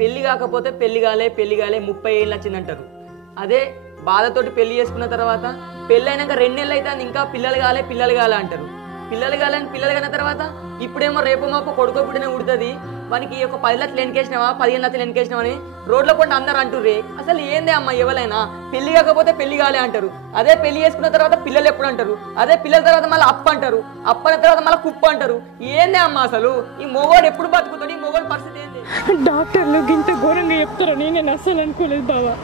పెళ్లి కాకపోతే పెళ్లి కాలే 30 ఏళ్ళు వచ్చిందంటారు. అదే బాధతోటి పెళ్లి చేసుకున్న తర్వాత పెళ్ళైనాక 2 నెలలు అయితే ఇంకా పిల్లలు కాలే అంటారు. పిల్లలు కాని తర్వాత ఇప్పుడేమో రేపు మాపు కొడుకో బిడ్డనే ఉడుతుంది, వానికి ఒక 10 లక్షలు ఎన్కేసినావా 15 లక్షలు ఎన్కేసినావా అని రోడ్ల కొండ అందరు అంటుర్రే. అసలు ఏందే అమ్మ, ఎవరైనా పెళ్లి కాకపోతే పెళ్లి కాలే అంటారు. అదే పెళ్లి చేసుకున్న తర్వాత పిల్లలు ఎప్పుడు అంటారు. అదే పిల్లల తర్వాత మళ్ళీ అప్పు అంటారు. అప్పన తర్వాత మళ్ళీ కుప్పు అంటారు. ఏందే అమ్మ అసలు ఈ మొగోడు ఎప్పుడు బతుకుతాడు? ఈ మొగోడు పరిస్థితి ఏంది? డాక్టర్లు ఇంత ఘోరంగా చెప్తారని నేను అస్సలు అనుకోలేదు బావా.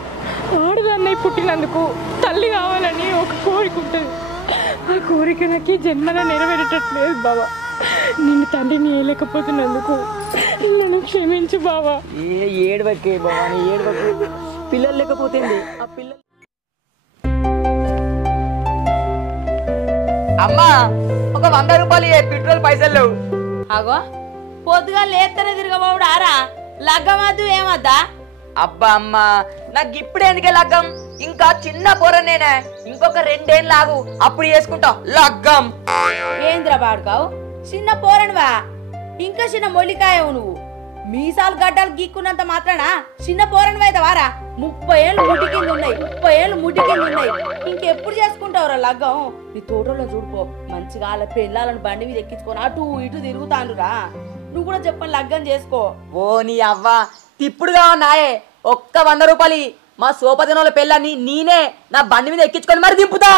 ఆడదాన్నయ్య పుట్టినందుకు తల్లి కావాలని ఒక కోరిక ఉంటుంది. ఆ కోరిక నాకు జన్మలో నెరవేరేటట్లేదు బావా. నిన్ను తండ్రిని వేయలేకపోతున్నందుకు నన్ను క్షమించు బావా. ఏడవకే బావా, ఏడవకే. పిల్లలు లేకపోతే ఆ పిల్లలు అమ్మా ఒక 100 రూపాయలు పెట్రోల్ పైసలు లేవు. అగో పొద్దుగా లేస్తేనే తిరగబావుడు ఆరా లగ్గమద్దు ఏమద్దా? అబ్బా అమ్మా, నాకు ఇప్పుడే ఎందుకే లగ్గం? ఇంకా చిన్న పోరనేనే, ఇంకొక 2 ఏళ్ళు ఆగు అప్పుడు చేసుకుంటా లగ్గం. ఏంద్ర బాడుకావు చిన్న పోరనివా? ఇంకా చిన్న మొల్లికాయవు నువ్వు. మీసాలు గడ్డలు గీక్కున్నంత మాత్రాన చిన్న పోరనివైతే వారా? 30 ఏళ్ళు ముటికింది ఉన్నాయి. ఇంకెప్పుడు చేసుకుంటావురా లగ్గం? నీ తోటలో చూడుకో మంచిగా వాళ్ళ పిల్లలను బండి మీద ఎక్కించుకొని అటు ఇటు తిరుగుతాండురా. నువ్వు కూడా చెప్పని లగ్గం చేసుకో. ఓ నీ అవ్వ తిప్పుడుగా నాయే, ఒక్క 100 రూపాయలు మా సోపతినోళ్ళ పెళ్ళని నేనే నా బండి మీద ఎక్కించుకొని మరి దింపుతా.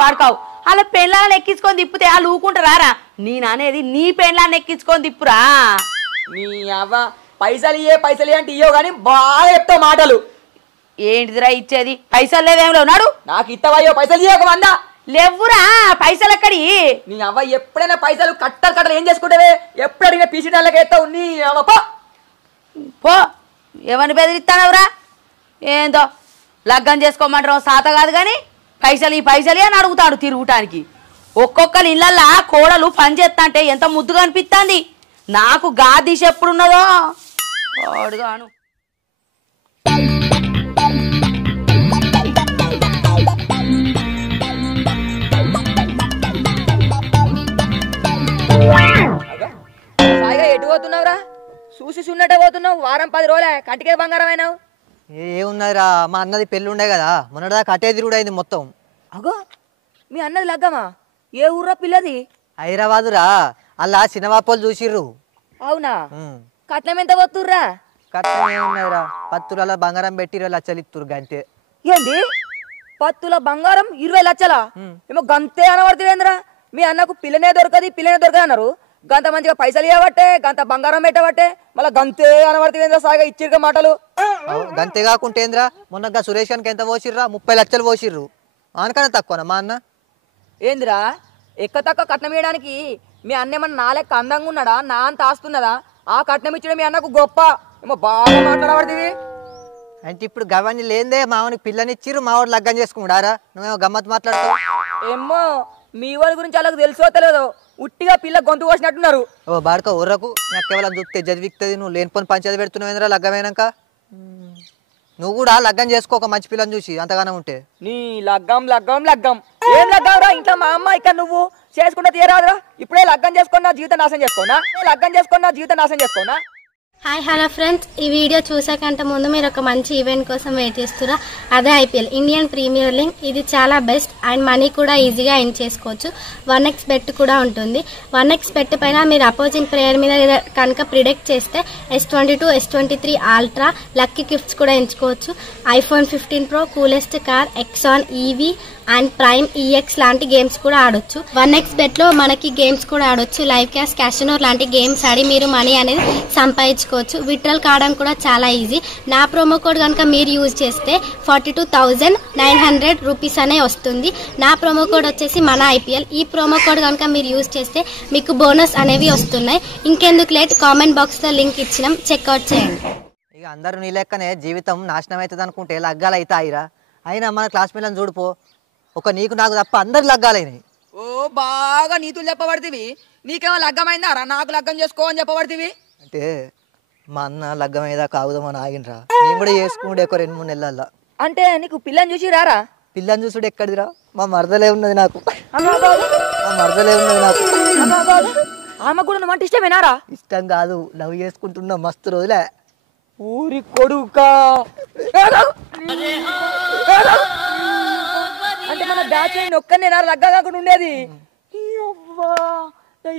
బాడుకావు వాళ్ళ పెళ్ళాలను ఎక్కించుకొని తిప్పితే వాళ్ళు ఊకుంటారా? నేననేది నీ పెళ్ళాన్ని ఎక్కించుకొని తిప్పురా. నీ అవ్వ పైసలు ఇయ్యే అంటే ఇయ్యో గానీ బాగా చెప్తావు మాటలు. ఏంటిదిరా ఇచ్చేది? పైసలు లేవేం లేవు నాడు. నాకు ఇత్తవయ్యో పైసలు ఇయ్య, ఒక 100 లేవురా. పైసలు ఎక్కడి? నీ అవ్వ ఎప్పుడైనా పైసలు కట్టలు ఏం చేసుకుంటావే? ఎప్పుడు అడిగిన పీసీటాలకి ఎత్తావు నీ అవ్వ. పో ఎవరిని బెదిరిస్తానవరా? ఏందో లగ్గం చేసుకోమంటారు సాత కాదు కానీ పైసలు అని అడుగుతాడు తిరుగుటానికి. ఒక్కొక్కరి ఇళ్ళల్లా కోడలు పని చేస్తా అంటే ఎంత ముద్దుగా అనిపిస్తుంది. నాకు గా దిశ ఎప్పుడున్నదో వాడుగాను. సాయిగా ఎటు పోతున్నావురా? చూసి చూన్నట్టే పోతున్నావు. వారం 10 రోజులే కంటికే బంగారం అయినావు. ఏమున్నదిరా, మా అన్నది పెళ్ళి ఉండే కదా, మొన్నటిదాకా అటే తిరుగుడు అయింది మొత్తం. అగో మీ అన్నది లగ్గమా? ఏ ఊర్రా పిల్లది? హైదరాబాదురా. అలా సినిమాపోలు చూసిర్రు. అవునా? కట్నం ఎంత పోతుర్రా? కట్నం ఏమున్నదిరా, 10 తులాల బంగారం పెట్టి 20 లక్షలు ఇత్తురు గంతే. ఏంది 10 తుల బంగారం 20 లక్షలా? ఏమో గంతే అనబడుతుందేంద్రా? మీ అన్నకు పిల్లనే దొరకదు అన్నారు. గంత మంచిగా పైసలు ఇవ్వబట్టే, గంత బంగారం పెట్టబట్టే మళ్ళీ గంతే అనబడుతుందేంద్రా? సాగా ఇచ్చిర్గా మాటలు. గంతే కాకుంటేంద్రా, మొన్న సురేష్ గారికి ఎంత పోసిర్రా? 30 లక్షలు పోసిర్రు. ఆనకన్నా తక్కువనా మా అన్న? ఏందిరా ఎక్క తక్కువ కట్నం ఇవ్వడానికి? మీ అన్న ఏమన్నా నా లెక్క అందంగా ఉన్నాడా? నా అంత ఆస్తున్నదా? ఆ కట్నం ఇచ్చడం మీ అన్నకు గొప్ప. ఏమో బాగా మాట్లాడబడుతుంది. అంటే ఇప్పుడు గవన్నీ లేదే, మావనికి పిల్లనిచ్చిర్రు, మావాడు లగ్గం చేసుకుంటారా? నువ్వేమో గమ్మత్ మాట్లాడతావు. ఏమో మీ వాళ్ళ గురించి అలాగ తెలుసో తెలియదు, ఉట్టిగా పిల్ల గొంతు కోసినట్టున్నారు. ఓ బాడుకో ఊర్రకు, నాకు కేవలం చూస్తే చదివిక్తుంది. నువ్వు లేని పని పంచాయతీ పెడుతున్నావేంద్రా లగ్గమైనాక? నువ్వు కూడా లగ్గం చేసుకో ఒక మంచి పిల్లని చూసి, అంతగానే ఉంటే. నీ లగ్గం ఏం లగ్గంరా? ఇంట్లో మా అమ్మ ఇక్కడ నువ్వు చేసుకుంటే తీరాదురా. ఇప్పుడే లగ్గం చేసుకున్నా జీవితం నాశనం చేసుకోనా? హాయ్ హలో ఫ్రెండ్స్, ఈ వీడియో చూసాకంటే ముందు మీరు ఒక మంచి ఈవెంట్ కోసం వెయిట్ చేస్తురా. అదే ఐపీఎల్ ఇండియన్ ప్రీమియర్ లీగ్. ఇది చాలా బెస్ట్ అండ్ మనీ కూడా ఈజీగా ఎర్న్ చేసుకోవచ్చు. 1x బెట్ కూడా ఉంటుంది. 1x బెట్ పైన మీరు అపోజింగ్ ప్లేయర్ మీద కనుక ప్రిడిక్ట్ చేస్తే S22, S23 ultra lucky gifts కూడా ఎంచుకోవచ్చు. iPhone 15 Pro, coolest car, exon EV and prime EX లాంటి గేమ్స్ కూడా ఆడొచ్చు. 1x బెట్ లో మనకి గేమ్స్ కూడా ఆడొచ్చు. లైవ్ క్యాష్, క్యాసినో లాంటి గేమ్స్ ఆడి మీరు మనీ అనేది సంపాదించుకోవచ్చు. విత్డ్రాల్ కావడం కూడా చాలా ఈజీ. నా ప్రోమో కోడ్ కనుక మీరు యూజ్ చేస్తే 42,900 రూపీస్ అనే వస్తుంది. నా ప్రోమో కోడ్ వచ్చేసి మన ఐపీఎల్. ఈ ప్రోమో కోడ్ కనుక మీరు యూజ్ చేస్తే మీకు బోనస్ అనేవి వస్తున్నాయి. ఇంకెందుకు లేట్, కామెంట్ బాక్స్ లో లింక్ ఇచ్చినాం, చెక్అవుట్ చేయండి. ఇక అందరూ నీ లెక్కనే జీవితం నాశనం అవుతుంది అనుకుంటే లగ్గాలు అవుతాయిరా. అయినా మన క్లాస్ పిల్లలను చూడిపో, ఒక నీకు నాకు తప్ప అందరికి లగ్గాలైనాయి. ఓ బాగా నీతులు చెప్పబడితివి. నీకేమో లగ్గమైందారా? నాకు లగ్గం చేసుకో అని చెప్పబడితివి. అంటే మా అన్న లగ్గం ఏదా కాగుదామని ఆగినరా. నేను కూడా చేసుకుంటే ఒక 2-3 నెలల్లో. అంటే నీకు పిల్లని చూసి రారా? పిల్లని చూసుడు ఎక్కడిదిరా, మా మరదలే ఉన్నది నాకు. ఆమె కూడా నువ్వు అంటే ఇష్టమేనారా? ఇష్టం కాదు, లవ్ చేసుకుంటున్నా మస్తు రోజులే. ఊరి కొడుకా అంటే మన బ్యాచ్ ఒక్కనే లగ్గ కాకుండా ఉండేది.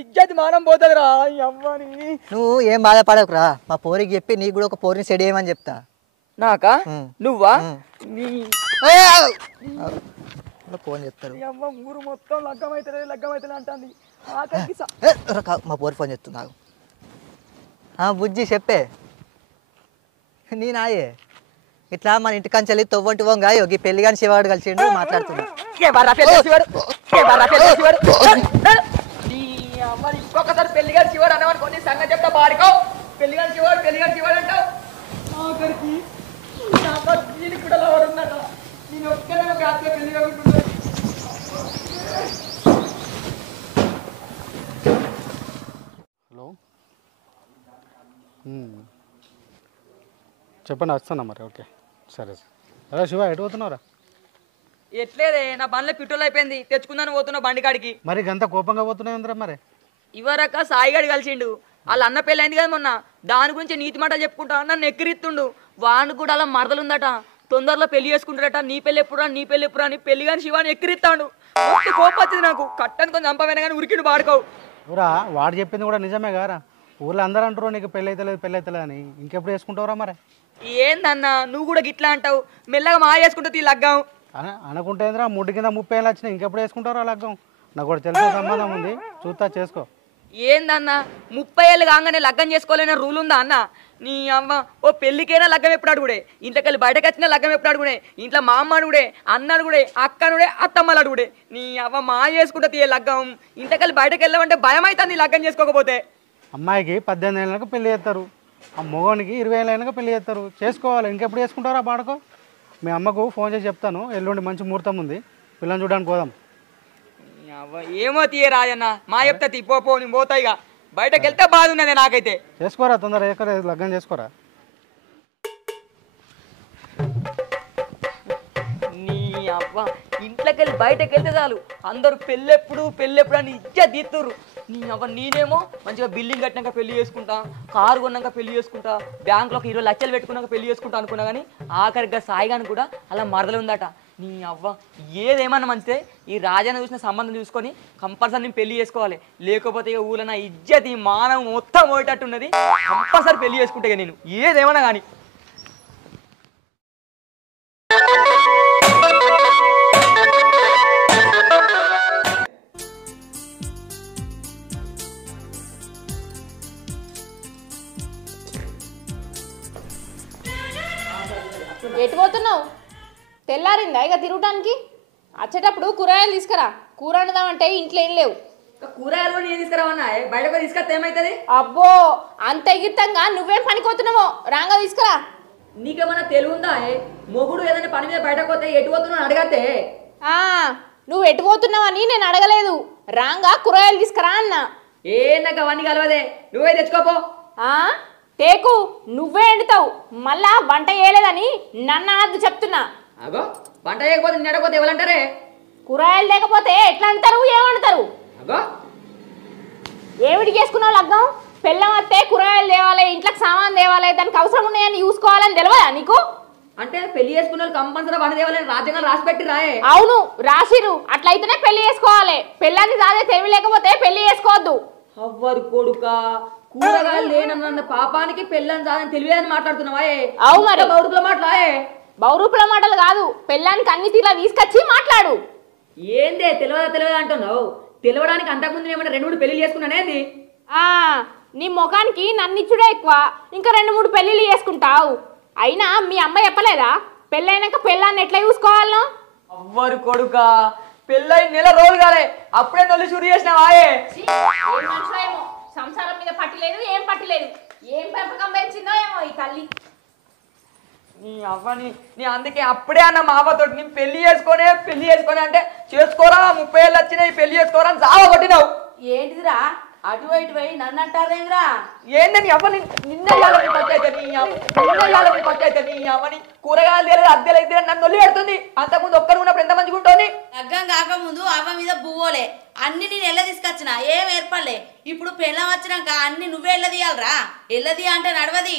ఇజ్జతి మానం పోతుందిరా అవ్వని. నువ్వు ఏం బాధపడకురా, మా పోరికి చెప్పి నీకు కూడా ఒక పోరిని సెట్ చేయమని చెప్తా. నాకా? నువ్వా? ఫోన్ చెప్తారు. ఊరు మొత్తం లగ్గమైతే అంటుంది. మా పోరి ఫోన్ చెప్తున్నా. బుజ్జి చెప్పే. నేనాయే ఇట్లా మన ఇంటి కంచెల్లి తొవ్వంటి వంగా యోగి పెళ్లి కానీ శివాడు కలిసిండు మాట్లాడుతున్నా. ఇంకొకసారి పెళ్లి గారు శివాడు అన్నవాడు సంగతి చెప్తా బాడుకో. పెళ్లి గారు శివాడు అంటావు. ఆఖరికి దీనికి కూడా ఉన్నట. నేను ఒక్కనే ఒక ఆత్మ పెళ్లి కాకుండా. హలో చెప్పండి, వస్తున్నా మరి. ఓకే సరే అరే శివ, ఎటు పోతున్నావురా? ఎట్లేదే, నా బండ్లో పెట్రోల్ అయిపోయింది, తెచ్చుకుందాను పోతున్నా బండి కాడికి. మరి గంత కోపంగా పోతున్నావు మరి? ఇవరక సాయిగాడి కలిసిండు. వాళ్ళ అన్న పెళ్ళి అయింది కదా మొన్న, దాని గురించి నీతి మాటలు చెప్పుకుంటా నన్ను ఎక్కిరిత్తుండు. వాడిని కూడా అలా మరదలుందట, తొందరలో పెళ్లి చేసుకుంటాడట. నీ పెళ్ళి ఎప్పుడా అని పెళ్లి కానీ శివాని ఎక్కిరిస్తాడు. కోపం వచ్చింది నాకు. కట్టని కొంచెం చంపమైనా కానీ ఉరికిండు బాడుకోవు. ఊరా వాడు చెప్పింది కూడా నిజమే కారా? ఊర్లో అందరూ అంటారు నీకు పెళ్ళి అవుతలేదు అని. ఇంకెప్పుడు వేసుకుంటావురా మరి? ఏందన్నా నువ్వు కూడా గిట్లా అంటావు? మెల్లగా మా చేసుకుంటుంది ఈ లగ్గం అనుకుంటే ముడ్డు కింద 30 ఏళ్ళు వచ్చినాయి, ఇంకెప్పుడు వేసుకుంటారా లగ్గం? నాకు కూడా తెలిసిన సంబంధం ఉంది, చూస్తా చేసుకో. ఏందన్నా 30 ఏళ్ళు కాగానే లగ్గం చేసుకోలేని రూల్ ఉందా అన్న? నీ అమ్మ ఓ పెళ్ళికైనా లగ్గం ఎప్పుడు అడుగుడే, ఇంట్లోకెళ్ళి బయటకు వచ్చినా లగ్గం ఎప్పుడు అడుగుడే, ఇంట్లో మా అమ్మ అడుగుడే, అన్న అడుగుడే, అక్క అడుగుడే, అత్తమ్మలు అడుగుడే. నీ అవ్వ మా చేసుకుంటుంది ఏ లగ్గం. ఇంట్లోకెళ్ళి బయటకు వెళ్ళామంటే భయం అవుతుంది లగ్గం చేసుకోకపోతే. అమ్మాయికి 18 ఏళ్ళకి పెళ్లి చేస్తారు, ఆ మగవానికి 20 ఏళ్ళకి పెళ్లి చేస్తారు. చేసుకోవాలి, ఇంకెప్పుడు చేసుకుంటారా బాడుకో? మీ అమ్మకు ఫోన్ చేసి చెప్తాను, ఎల్లుండి మంచి ముహూర్తం ఉంది, పిల్లని చూడడానికి పోదాం. ఏమో తీయ రాజన్న, మా చెప్తా తీ పో, నేను పోతాయిగా. బయటకు వెళ్తే బాధ ఉన్నది నాకైతే. చేసుకోరా, తొందర లగ్గం చేసుకోరా. నీ అవ్వ ఇంట్లోకి వెళ్ళి బయటకు వెళ్తే చాలు అందరూ పెళ్ళెప్పుడు అని ఇచ్చా తీస్తుర్రు. నీ అవ్వ నేనేమో మంచిగా బిల్డింగ్ కట్టినాక పెళ్లి చేసుకుంటా, కారు కొన్నాక పెళ్లి చేసుకుంటా, బ్యాంకులో ఒక 20 లక్షలు పెట్టుకున్నాక పెళ్లి చేసుకుంటా అనుకున్నా. కానీ ఆఖరిగా సాయిగాని కూడా అలా మరదలు ఉందట. నీ అవ్వ ఏదేమన్నా మంచిదే, ఈ రాజాను చూసిన సంబంధం చూసుకొని కంపల్సరీ నేను పెళ్లి చేసుకోవాలి. లేకపోతే ఇక ఊళ్ళో నా ఇజ్జత్ ఈ మానవ మొత్తం పోయేటట్టున్నది. కంపల్సరీ పెళ్లి చేసుకుంటే ఇక నేను ఏదేమన్నా కానీ. ఎటు పోతున్నావు? తెల్లారిందా ఇక తిరగటానికి? వచ్చేటప్పుడు కూరగాయలు తీసుకురా, కూర వండుదామంటే ఇంట్లో ఏం లేవు. కూరగాయలు నేను తీసుకురావన్నా, బయటకు తీసుకొస్తే ఏమవుతుంది? అబ్బో అంత ఎగిరితంగా నువ్వేం పనికొస్తున్నావో రాంగా తీసుకురా. నీకేమన్నా తెలివి ఉందా? మొగుడు ఏదైనా పని మీద బయటకు పోతే ఎటు పోతున్నావు అడగతే? నువ్వు ఎటు పోతున్నావని నేను అడగలేదు, రాంగా కూరగాయలు తీసుకురా అన్నా. నాకు అవన్నీ కలవదే, నువ్వే తెచ్చుకోపో. తేకు నువ్వే ఎండుతావు, మళ్ళా వంట చేయలేదని నన్ను అనద్దు చెప్తున్నా. అగో వంట చేయకపోతే నేను అడగపోతే ఎవరంటారే? కూరగాయలు లేకపోతే ఎట్లా అంటారు, ఏమంటారు? అగో ఏమిటి చేసుకున్నావు లగ్గం? పెళ్ళం వస్తే కూరగాయలు తేవాలి, ఇంట్లోకి సామాన్ తేవాలి, దానికి అవసరం ఉన్నాయని చూసుకోవాలని తెలియదా నీకు? అంటే పెళ్లి చేసుకున్న వాళ్ళు కంపల్సరీ వంట తేవాలని రాజ్యాంగం రాసి పెట్టి రాయే. అవును రాసిరు, అట్లయితేనే పెళ్లి చేసుకోవాలి. పెళ్ళాన్ని దాదే తెలివి లేకపోతే పెళ్లి చేసుకోవద్దు. అవ్వరు కొడుకా, కూరగాయలు లేనన్న పాపానికి పెళ్ళని సాధన తెలియదని మాట్లాడుతున్నావా? అవు మరి బౌరుపుల మాటలాయే. బౌరూపుల మాటలు కాదు, పెళ్ళానికి అన్ని తీలా తీసుకొచ్చి మాట్లాడు. ఏందే తెలియదా అంటున్నావు? తెలవడానికి అంతకుముందు ఏమన్నా 2-3 పెళ్లి చేసుకున్నానేది? నీ ముఖానికి నన్నిచ్చుడే ఎక్కువ, ఇంకా 2-3 పెళ్లిళ్ళు చేసుకుంటావు. అయినా మీ అమ్మ చెప్పలేదా పెళ్ళైనాక పెళ్ళాన్ని ఎట్లా చూసుకోవాలనో? అవ్వరు కొడుకా, పెళ్ళై నెల రోజులు కాలే అప్పుడే నొల్లి చూరి చేసినావాయే. సంసారం మీద పట్టిలేదు, ఏం పట్టిలేదు, ఏం పెంపకం పెంచిందో ఏమో ఈ తల్లి. నీ అవ్వని నీ అందుకే అప్పుడే అన్న మావతో నీ పెళ్లి చేసుకొని అంటే చేసుకోరా, 30 ఏళ్ళు వచ్చినాయి పెళ్లి చేసుకోరా అని సావ కొట్టినావు. ఏంటిదిరా అటు ఇటు పోయి నన్ను అంటారేంద్రా? ఏందని అవ్వని నిన్నయాలని పచ్చైతే నీ అవ్వని కూరగాయలు తెలియదు అద్దెలు అయితే నన్ను నొల్లి పెడుతుంది. అంతకుముందు ఒక్కరు ఉన్నప్పుడు ఎంత మంచిగా ఉంటుంది. లగ్గం కాకముందు అవ్వ మీద బువ్వోలే, అన్ని నేను ఎల్ల తీసుకొచ్చిన, ఏం ఏర్పడలే. ఇప్పుడు పెళ్ళం వచ్చినాక అన్ని నువ్వే ఎల్ల తీయాలరా? ఎల్లది అంటే నడవది.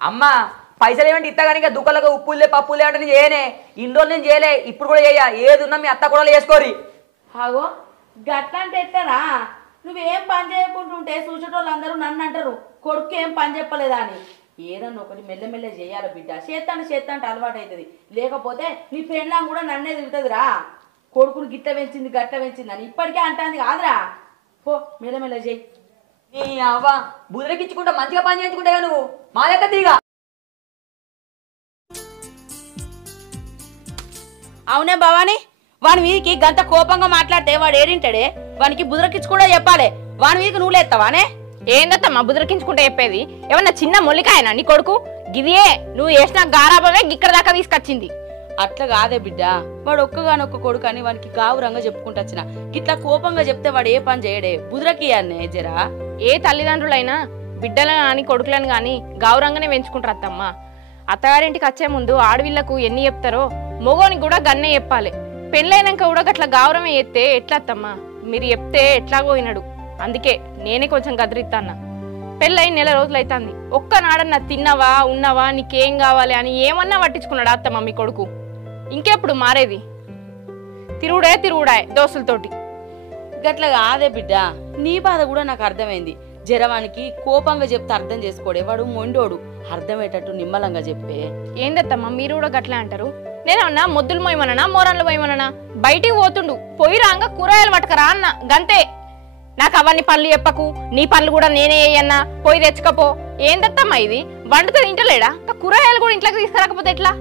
అమ్మా పైసలు ఏమంటే ఇస్తా కానీ దుఃఖలకు ఉప్పులే పప్పులే అంటే నేను చేయనే ఇన్ని రోజులు నేను చేయలే ఇప్పుడు కూడా చేయ ఏది ఉన్నా మీ అత్త కూడా చేసుకోరి. ఆగో గట్లంటే ఎట్లరా? నువ్వేం పని చేయకుంటుంటే చూసేటోళ్ళు అందరూ నన్ను అంటారు కొడుకు ఏం పని చెప్పలేదా అని. ఏదన్నా ఒకటి మెల్లమెల్ల చేయాలి బిడ్డ. చేస్తాంటే అలవాటు అవుతుంది. లేకపోతే నీ పెళ్ళాం కూడా నన్నే తిరుగుతుందిరా, కొడుకుని గిట్ట పెంచింది గట్ట పెంచింది అని. ఇప్పటికే అంటాంది కాదురా. పో మెల్లమెల్ల చేయి. నీ అవ్వ బుదిరకిచ్చుకుంటా మంచిగా పని చేయించుకుంటా నువ్వు మా దగ్గర తీగా. అవునే భవాని, వాని వీధికి గంత కోపంగా మాట్లాడితే వాడు ఏడింటాడే? వానికి బుదరకిచ్చి కూడా చెప్పాలి. వాని వీధికి నువ్వు లేస్తావానే? ఏందత్తమ్మా బుదరకించుకుంటే చెప్పేది? ఏమన్నా చిన్న మొల్లికాయనా నీ కొడుకు? గిదియే నువ్వు వేసిన గారాబమే ఇక్కడ దాకా తీసుకొచ్చింది. అట్లా కాదే బిడ్డ, వాడు ఒక్కగానొక్క కొడుకు అని వానికి గావురంగా చెప్పుకుంటూ వచ్చిన. ఇట్లా కోపంగా చెప్తే వాడు ఏ పని చేయడే. బుదరకి అన్నే జరా. ఏ తల్లిదండ్రులైనా బిడ్డలను కానీ కొడుకులను కానీ గౌరవంగానే పెంచుకుంటారు అత్తమ్మ. అత్తగారింటికి వచ్చే ముందు ఆడవిళ్లకు ఎన్ని చెప్తారో మొగోనికి కూడా గన్నే చెప్పాలి. పెళ్ళైనాక కూడా గట్లా గౌరవం ఎత్తే ఎట్లా అత్తమ్మా? మీరు చెప్తే ఎట్లాగో వినడు. అందుకే నేనే కొంచెం గదిరిస్తాన్న. పెళ్ళై 1 నెల రోజులు అవుతుంది. ఒక్కనాడన్నా తిన్నావా ఉన్నావా నీకేం కావాలి అని ఏమన్నా పట్టించుకున్నాడా అత్తమ్మ మీ కొడుకు? ఇంకెప్పుడు మారేది? తిరుగుడాయ్ దోస్తులతోటి. గట్లా కాదే బిడ్డ, నీ బాధ కూడా నాకు అర్థమైంది. జరవానికి కోపంగా చెప్తే అర్థం చేసుకోడే. వాడు మొండోడు. అర్థమయ్యేటట్టు నిమ్మలంగా చెప్పే. ఏందత్తమ్మా మీరు కూడా గట్లా అంటారు? నేనన్నా మొద్దులు మోయమననా మోరన్లు పోయమననా? బయటికి పోతుండు, పోయి రాంగా కూరగాయలు పట్టుకరా అన్న గంతే. నాకు అవన్నీ పనులు చెప్పకు, నీ పనులు కూడా నేనే వేయన్నా, పోయి తెచ్చుకపో. ఏందత్తమ్మా ఇది? వండుతో ఇంటలేడా? కూరగాయలు కూడా ఇంట్లోకి తీసుకురాకపోతే ఎట్లా?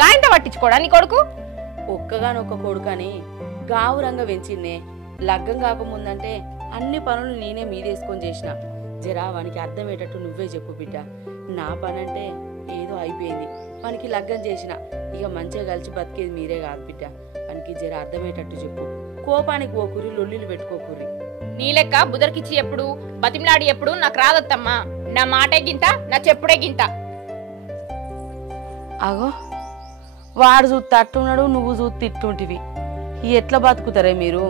గాయంత పట్టించుకోడా నీ కొడుకు? ఒక్కగానొక్క కొడుకు అని గావురంగా పెంచిందే. లగ్గం కాకముందంటే అన్ని పనులు నేనే మీదేసుకొని చేసిన. జరా వానికి అర్థమయ్యేటట్టు నువ్వే చెప్పు బిడ్డ. నా పని అంటే ఏదో అయిపోయింది, వానికి లగ్గం చేసిన. ఇక మంచిగా కలిసి బతికేది మీరే కాదు బిడ్డ. వానికి జర అర్థమయ్యేటట్టు చెప్పు. కోపానికి పోకురి, లొల్లిలు పెట్టుకోకురి. నీ లెక్క బుదరికిచ్చి ఎప్పుడు బతిమలాడి ఎప్పుడు నాకు రాదత్తమ్మా. నా మాటే గింత, నా చెప్పుడే గింత. అగో వాడు చూస్తే అట్టున్నాడు, నువ్వు చూస్తే ఇట్టుంటివి. ఎట్లా బతుకుతారే మీరు?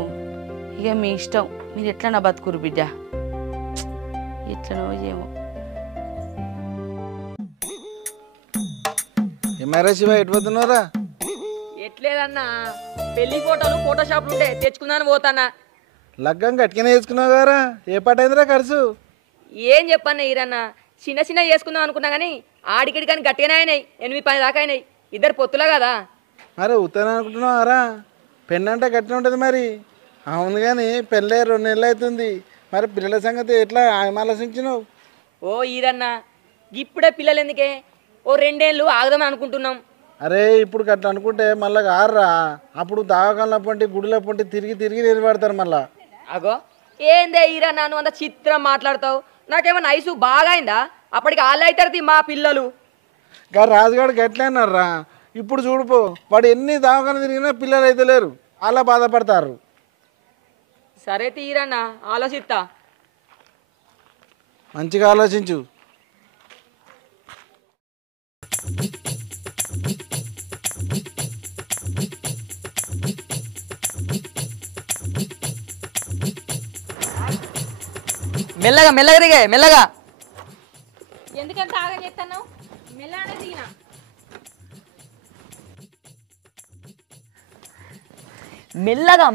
ఇక మీ ఇష్టం, మీరు ఎట్లన్నా బతుకురు బిడ్డ. ఎట్లనో ఏమో. శివ ఎటుపోతున్నారా? ఎట్లేదన్నా పెళ్లి ఫోటోలు ఫోటోషాప్లు ఉంటే తెచ్చుకుందాని పోతానా. లగ్గం గట్టిగానే వేసుకున్నావు గారా? ఏ పాట అయిందిరా ఖర్చు? ఏం చెప్పన్నా ఈరన్నా, చిన్న చేసుకుందాం అనుకున్నా కానీ ఆడికిడి కానీ గట్టిగానే అయినాయి. 8-10 దాకా అయినాయి. ఇద్దరు పొత్తులా కదా. మరి ఉత్తరం అనుకుంటున్నావారా? పెళ్ళి అంటే గట్టిన ఉంటుంది మరి. అవును కానీ పెళ్ళే 2 నెలలు అవుతుంది. మరి పిల్లల సంగతి ఎట్లా ఆలోచించినావు? ఓ ఈరన్నా ఇప్పుడే పిల్లలు ఎందుకే, ఓ 2 ఏళ్ళు ఆగదామని అనుకుంటున్నాం. అరే ఇప్పుడు గట్లా అనుకుంటే మళ్ళీ ఆర్రా. అప్పుడు దావకాల పంటి గుడిల పంటి తిరిగి నిలబడతారు మళ్ళా. అగో ఏందే ఈరన్నా నువ్వు అంత చిత్రం మాట్లాడతావు? నాకేమన్నా ఐసు బాగా అయిందా? అప్పటికి వాళ్ళు అవుతారు మా పిల్లలు. గా రాజుగాడు గట్లే అన్నారా. ఇప్పుడు చూడుపో, వాడు ఎన్ని దావకాలు తిరిగినా పిల్లలు అయితే లేరు, అలా బాధపడతారు. సరే తీరన్నా ఆలోచిస్తా. మంచిగా ఆలోచించు. మెల్లగా దిగే మెల్లగా. ఎందుకంత ఆగా చేస్తున్నావు? మెల్లగానే దిగినా.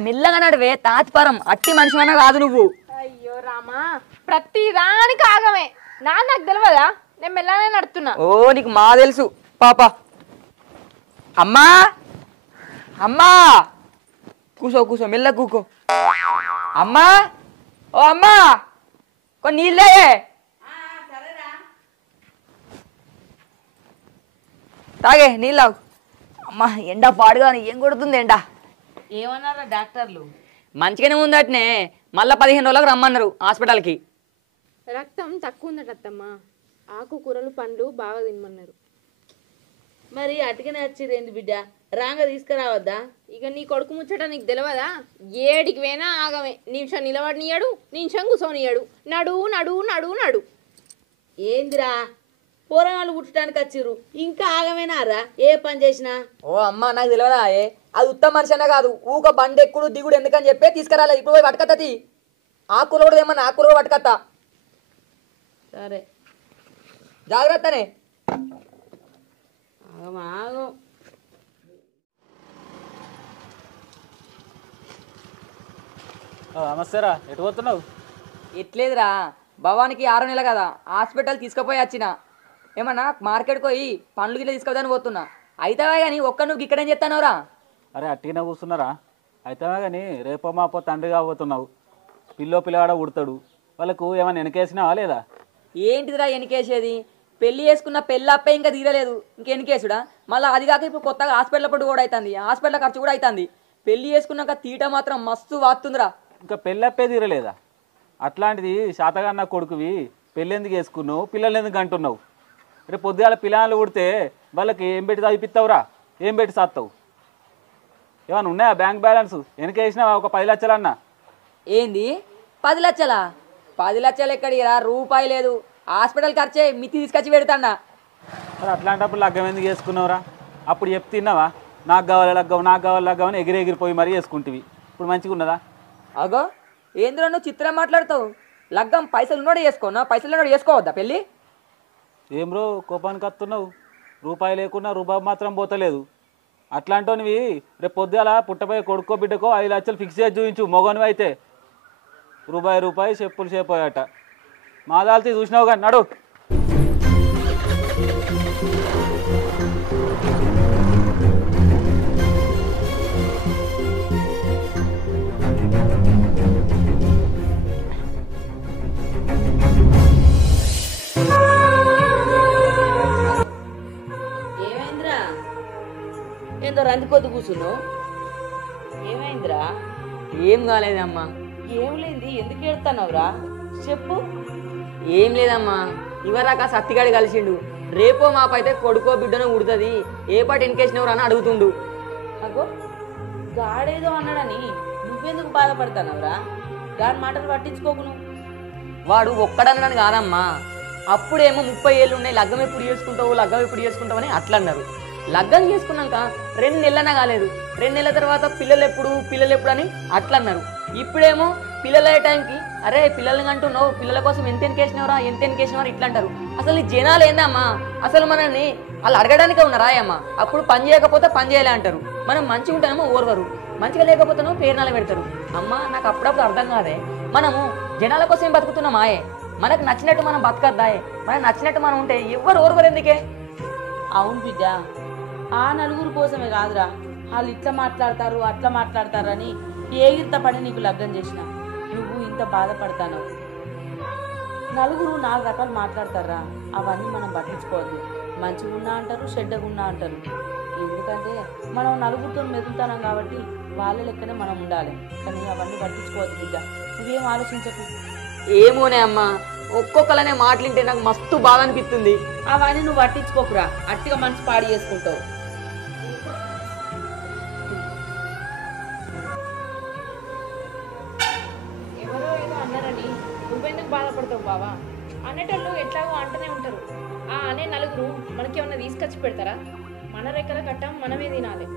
మెల్లగా నడివే తాత్పరం. అట్టి మనిషి అన్నా కాదు నువ్వు. అయ్యో రామా, ప్రతి దానికి ఆగమే. నాకు తెలియదా? నేను మెల్లగానే నడుతున్నా. ఓ నీకు మా తెలుసు పాప. అమ్మా కూసో మెల్ల కూకో. అమ్మా ఓ అమ్మా కొన్ని నీళ్ళే. తాగే నీళ్ళావు. అమ్మా ఎండ పాడుగా ఏం కొడుతుంది ఎండ. ఏమన్నారా డాక్టర్లు? మంచిగానే ఉందటనే, మళ్ళీ 15 రోజులకు రమ్మన్నారు హాస్పిటల్కి. రక్తం తక్కువ ఉందటమ్మా. ఆకుకూరలు పండ్లు బాగా తినమన్నారు. మరి అటుకనే వచ్చిరేంది బిడ్డ? రాంగా తీసుకురావద్దా? ఇక నీ కొడుకు ముచ్చట నీకు తెలియదా? ఏడికి పోయినా ఆగమే. నిమిషం నిలబడినియాడు, నిమిషం కూర్చోనియాడు. నడు నడు నడు నడు. ఏందిరా పోరగాళ్ళు పుట్టడానికి వచ్చిర్రు, ఇంకా ఆగమేనారా ఏ పని చేసినా? ఓ అమ్మ నాకు తెలియదా? అది ఉత్తమ మనిషి అన్న కాదు. ఊక బండి ఎక్కుడు దిగుడు ఎందుకని చెప్పి తీసుకురాలి. ఇప్పుడు పోయి పట్టుకత్తది. ఆకుకూర కూడా ఏమన్నా ఆకుకూర పట్టుకత్తా. సరే జాగ్రత్తనే. నమస్తేరా, ఎటు పోతున్నావు? ఎట్లేదురా, భవానికి 6 నెలలు కదా, హాస్పిటల్ తీసుకుపోయి వచ్చిన. ఏమన్నా మార్కెట్కి పోయి పండ్లు గిట్ల తీసుకుపోదాని పోతున్నా. అయితేవా కానీ ఒక్క నువ్వు ఇక్కడేం చెప్తానవరా? అరే అట్టిగా కూర్చున్నారా? అయితేవా కానీ రేపో మాపో తండ్రి కాబోతున్నావు. పిల్లగాడ ఉడతాడు, వాళ్ళకు ఏమైనా వెనకేసినావా లేదా? ఏంటిదిరా వెనకేసేది? పెళ్లి చేసుకున్న పెళ్ళప్పే ఇంకా తీరలేదు, ఇంకెనకేసుడా? మళ్ళీ అది కాక ఇప్పుడు కొత్తగా హాస్పిటల్ పట్టు కూడా అవుతుంది, హాస్పిటల్ ఖర్చు కూడా అవుతుంది. పెళ్లి చేసుకున్నాక తీట మాత్రం మస్తు వాస్తుందిరా. ఇంకా పెళ్ళప్పే తీరలేదా? అట్లాంటిది శాతగాన్న కొడుకువి పెళ్ళి ఎందుకు వేసుకున్నావు, పిల్లలు ఎందుకు అంటున్నావు? రేపు పొద్దుగాల పిల్లలు ఉడితే వాళ్ళకి ఏం పెట్టి చదివిస్తావురా? ఏం పెట్టి సాత్తావు? ఏమన్నా ఉన్నాయా బ్యాంక్ బ్యాలెన్స్? వెనకేసినావా ఒక 10 లక్షలన్నా? ఏంది 10 లక్షలా? 10 లక్షలు ఎక్కడిరా, రూపాయి లేదు. హాస్పిటల్ ఖర్చే మితి తీసుకొచ్చి పెడతాడా. మరి అట్లాంటప్పుడు లగ్గం ఎందుకు వేసుకున్నావురా? అప్పుడు చెప్తున్నావా నాకు కావాలి లగ్గం, నాకు కావాలి లగ్గం అని ఎగిరిపోయి మరీ వేసుకుంటువి. ఇప్పుడు మంచిగా ఉన్నదా? అగో ఏంద్రా నువ్వు చిత్రం మాట్లాడతావు? లగ్గం పైసలు ఉన్నాడు చేసుకోనా, పైసలు ఉన్నాడు చేసుకోవద్దా పెళ్ళి? ఏం రో కోపానికి వస్తున్నావు? రూపాయి లేకున్నా రూపాయి మాత్రం పోతలేదు. అట్లాంటివి రేపు పొద్దుగాల పుట్టపోయే కొడుకో బిడ్డకో 5 లక్షలు ఫిక్స్ చేసి చూపించు. మొగనివి అయితే రూపాయి చెప్పులు చేపోయాట. మాదాల్సి చూసినావు కానీ నడు. ఏమైందిరా? ఏందో రంది కొద్ది కూర్చున్నావు, ఏమైందిరా? ఏం కాలేదమ్మా. ఏం లేంది, ఎందుకు ఏడుతున్నావురా? చెప్పు. ఏం లేదమ్మా, ఇవరాక సత్తిగాడి కలిసిండు. రేపో మాపైతే కొడుకో బిడ్డనో ఉడుతుంది, ఏ పాటి ఎన్కేసినవరు అని అడుగుతుండు. అగో గాడేదో అన్నాడని నువ్వెందుకు బాధపడతానవరా? గాడి మాటలు పట్టించుకోకు నువ్వు. వాడు ఒక్కడన్నాడని కాదమ్మా, అప్పుడేమో 30 ఏళ్ళు ఉన్నాయి, లగ్గం ఎప్పుడు చేసుకుంటావు, లగ్గం ఎప్పుడు చేసుకుంటావు అని అట్లా అన్నారు. లగ్గం చేసుకున్నాక 2 నెలలన్నా కాలేదు, 2 నెలల తర్వాత పిల్లలు ఎప్పుడు అని అట్లా అన్నారు. ఇప్పుడేమో పిల్లలు అయ్యే టైంకి అరే పిల్లల్ని అంటున్నావు, పిల్లల కోసం ఎంత ఎన్కేసినవరా ఇట్లా అంటారు. అసలు ఈ జనాలు ఏందమ్మా? అసలు మనల్ని వాళ్ళు అడగడానికే ఉన్నారా అమ్మా? అప్పుడు పని చేయకపోతే పని చేయలే అంటారు. మనం మంచిగా ఉంటానేమో ఓర్వరు, మంచిగా లేకపోతేనో పేరునాలు పెడతారు. అమ్మా నాకు అప్పుడప్పుడు అర్థం కాదే, మనము జనాల కోసం ఏం బతుకుతున్నామాయే? మనకు నచ్చినట్టు మనం బతకద్దాయే? మనకు నచ్చినట్టు మనం ఉంటే ఎవ్వరు ఓర్వరు ఎందుకే? అవును బిడ్డ, ఆ నలుగురు కోసమే కాదురా, వాళ్ళు ఇట్లా మాట్లాడతారు అట్లా మాట్లాడతారని ఏగిరిత పడి నీకు లగ్గం చేసిన. నువ్వు ఇంత బాధపడతాను. నలుగురు 4 రకాలు మాట్లాడతారా, అవన్నీ మనం పట్టించుకోవద్దు. మంచిగా ఉన్నా అంటారు, చెడ్డగా ఉన్నా అంటారు. ఎందుకంటే మనం నలుగురితో మెదులుతాం కాబట్టి వాళ్ళ లెక్కనే మనం ఉండాలి. కానీ అవన్నీ పట్టించుకోవద్దు బిడ్డ, నువ్వేం ఆలోచించకు. ఏమోనే అమ్మా, ఒక్కొక్కలనే మాటలింటే నాకు మస్తు బాధ అనిపిస్తుంది. అవన్నీ నువ్వు పట్టించుకోకురా, అట్టిగా మనసు పాడు చేసుకుంటావు. ఎవరో ఏదో అన్నారని నువ్వెందుకు బాధపడతావు బావా? అనేటోళ్ళు ఎట్లాగో అంటూనే ఉంటారు. ఆ అనే నలుగురు మనకేమన్నా తీసుకొచ్చి పెడతారా? మన రెక్కల కట్టం మనమే తినాలి.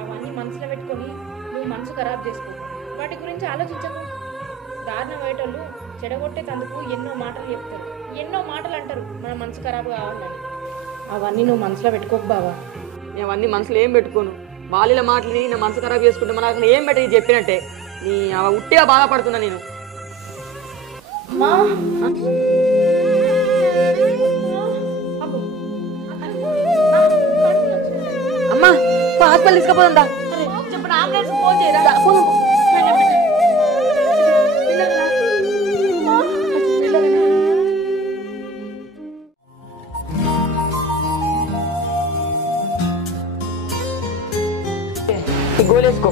అవన్నీ మనసులో పెట్టుకొని నువ్వు మనసు ఖరాబ్ చేసుకో. వాటి గురించి ఆలోచించకు. దారుణ పోయేటోళ్ళు చెడగొట్టేటందుకు ఎన్నో మాటలు చెప్తారు, ఎన్నో మాటలు అంటారు మన మనసు ఖరాబ్ కావాలని. అవన్నీ నువ్వు మనసులో పెట్టుకోకు బావా. నేను అవన్నీ మనసులో ఏం పెట్టుకోను. వాళ్ళ మాటలని నా మనసు ఖరాబ్ చేసుకుంటే మన అసలు ఏం పెట్టదు చెప్పినట్టే. నీ ఉట్టిగా బాధపడుతున్నా నేను. అమ్మా హాస్పిటల్ తీసుకుపోతుందా? చెప్పిన అంబులెన్స్ ఫోన్ చేయరా? గోలేసుకో.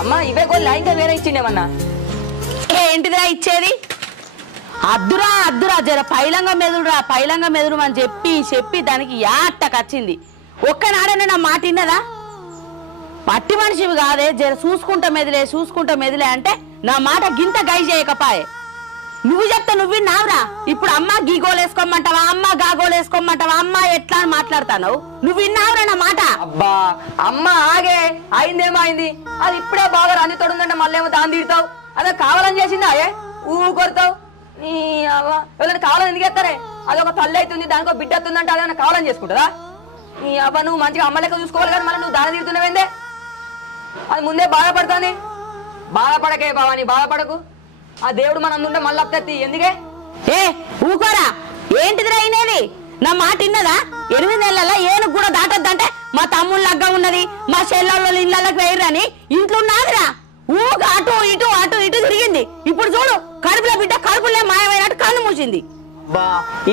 అమ్మా ఇవే గోళ్ళ ఇంకా వేరే ఇచ్చిండేమన్నా? ఏంటిదిరా ఇచ్చేది? అద్దురా జర పైలంగా మెదురు అని చెప్పి దానికి యాట్టకొచ్చింది. ఒక్కనాడనే నా మాట విన్నదా? పట్టి మనిషివి కాదే, జర చూసుకుంటా మెదిలే అంటే నా మాట గింత గై చేయకపాయే. నువ్వు చెప్తా నువ్వు విన్నావురా. ఇప్పుడు అమ్మ గీగోలు వేసుకోమంటావా, అమ్మ గాగోలు వేసుకోమంటావా, అమ్మ ఎట్లా అని మాట్లాడతాను. నువ్వు విన్నావురా నా మాట? అబ్బా అమ్మ ఆగే, అయిందేమో అయింది. అది ఇప్పుడే బాగా రాని తోడుందంటే మళ్ళీ ఏమో దాన్ని తిడతావు. అదే కావాలని చేసిందా ఊ కొడతావు. నీ ఎవరైనా కావాలని ఎందుకు ఎత్తారే? అదొక తల్లి అవుతుంది, దానికో బిడ్డ అవుతుందంటే అదేమన్నా కావాలని చేసుకుంటుందా? నీ అబ్బా నువ్వు మంచిగా అమ్మ లెక్క చూసుకోవాలి కానీ మళ్ళీ నువ్వు దాన్ని తిడుతున్నావేందే? అది ముందే బాధపడుతుంది. బాధపడకే బావా, నీ బాధపడకు. ఆ దేవుడు మన అందుంటే మళ్ళీ అప్పెత్తి ఎందుకే? ఏ ఊకోరా, ఏంటిదిరా అయినది? నా మాట విన్నదా? 8 నెలల ఏనుగు కూడా దాటొద్దంటే మా తమ్ముళ్ళ లగ్గ ఉన్నది, మా చెల్లెళ్ళ ఇళ్ళకి వేయరని ఇంట్లో ఉన్నదిరా. ఊగా అటు ఇటు అటు ఇటు తిరిగింది. ఇప్పుడు చూడు కడుపులో బిడ్డ కడుపులే మాయమైనట్టు కన్ను మూసింది. బా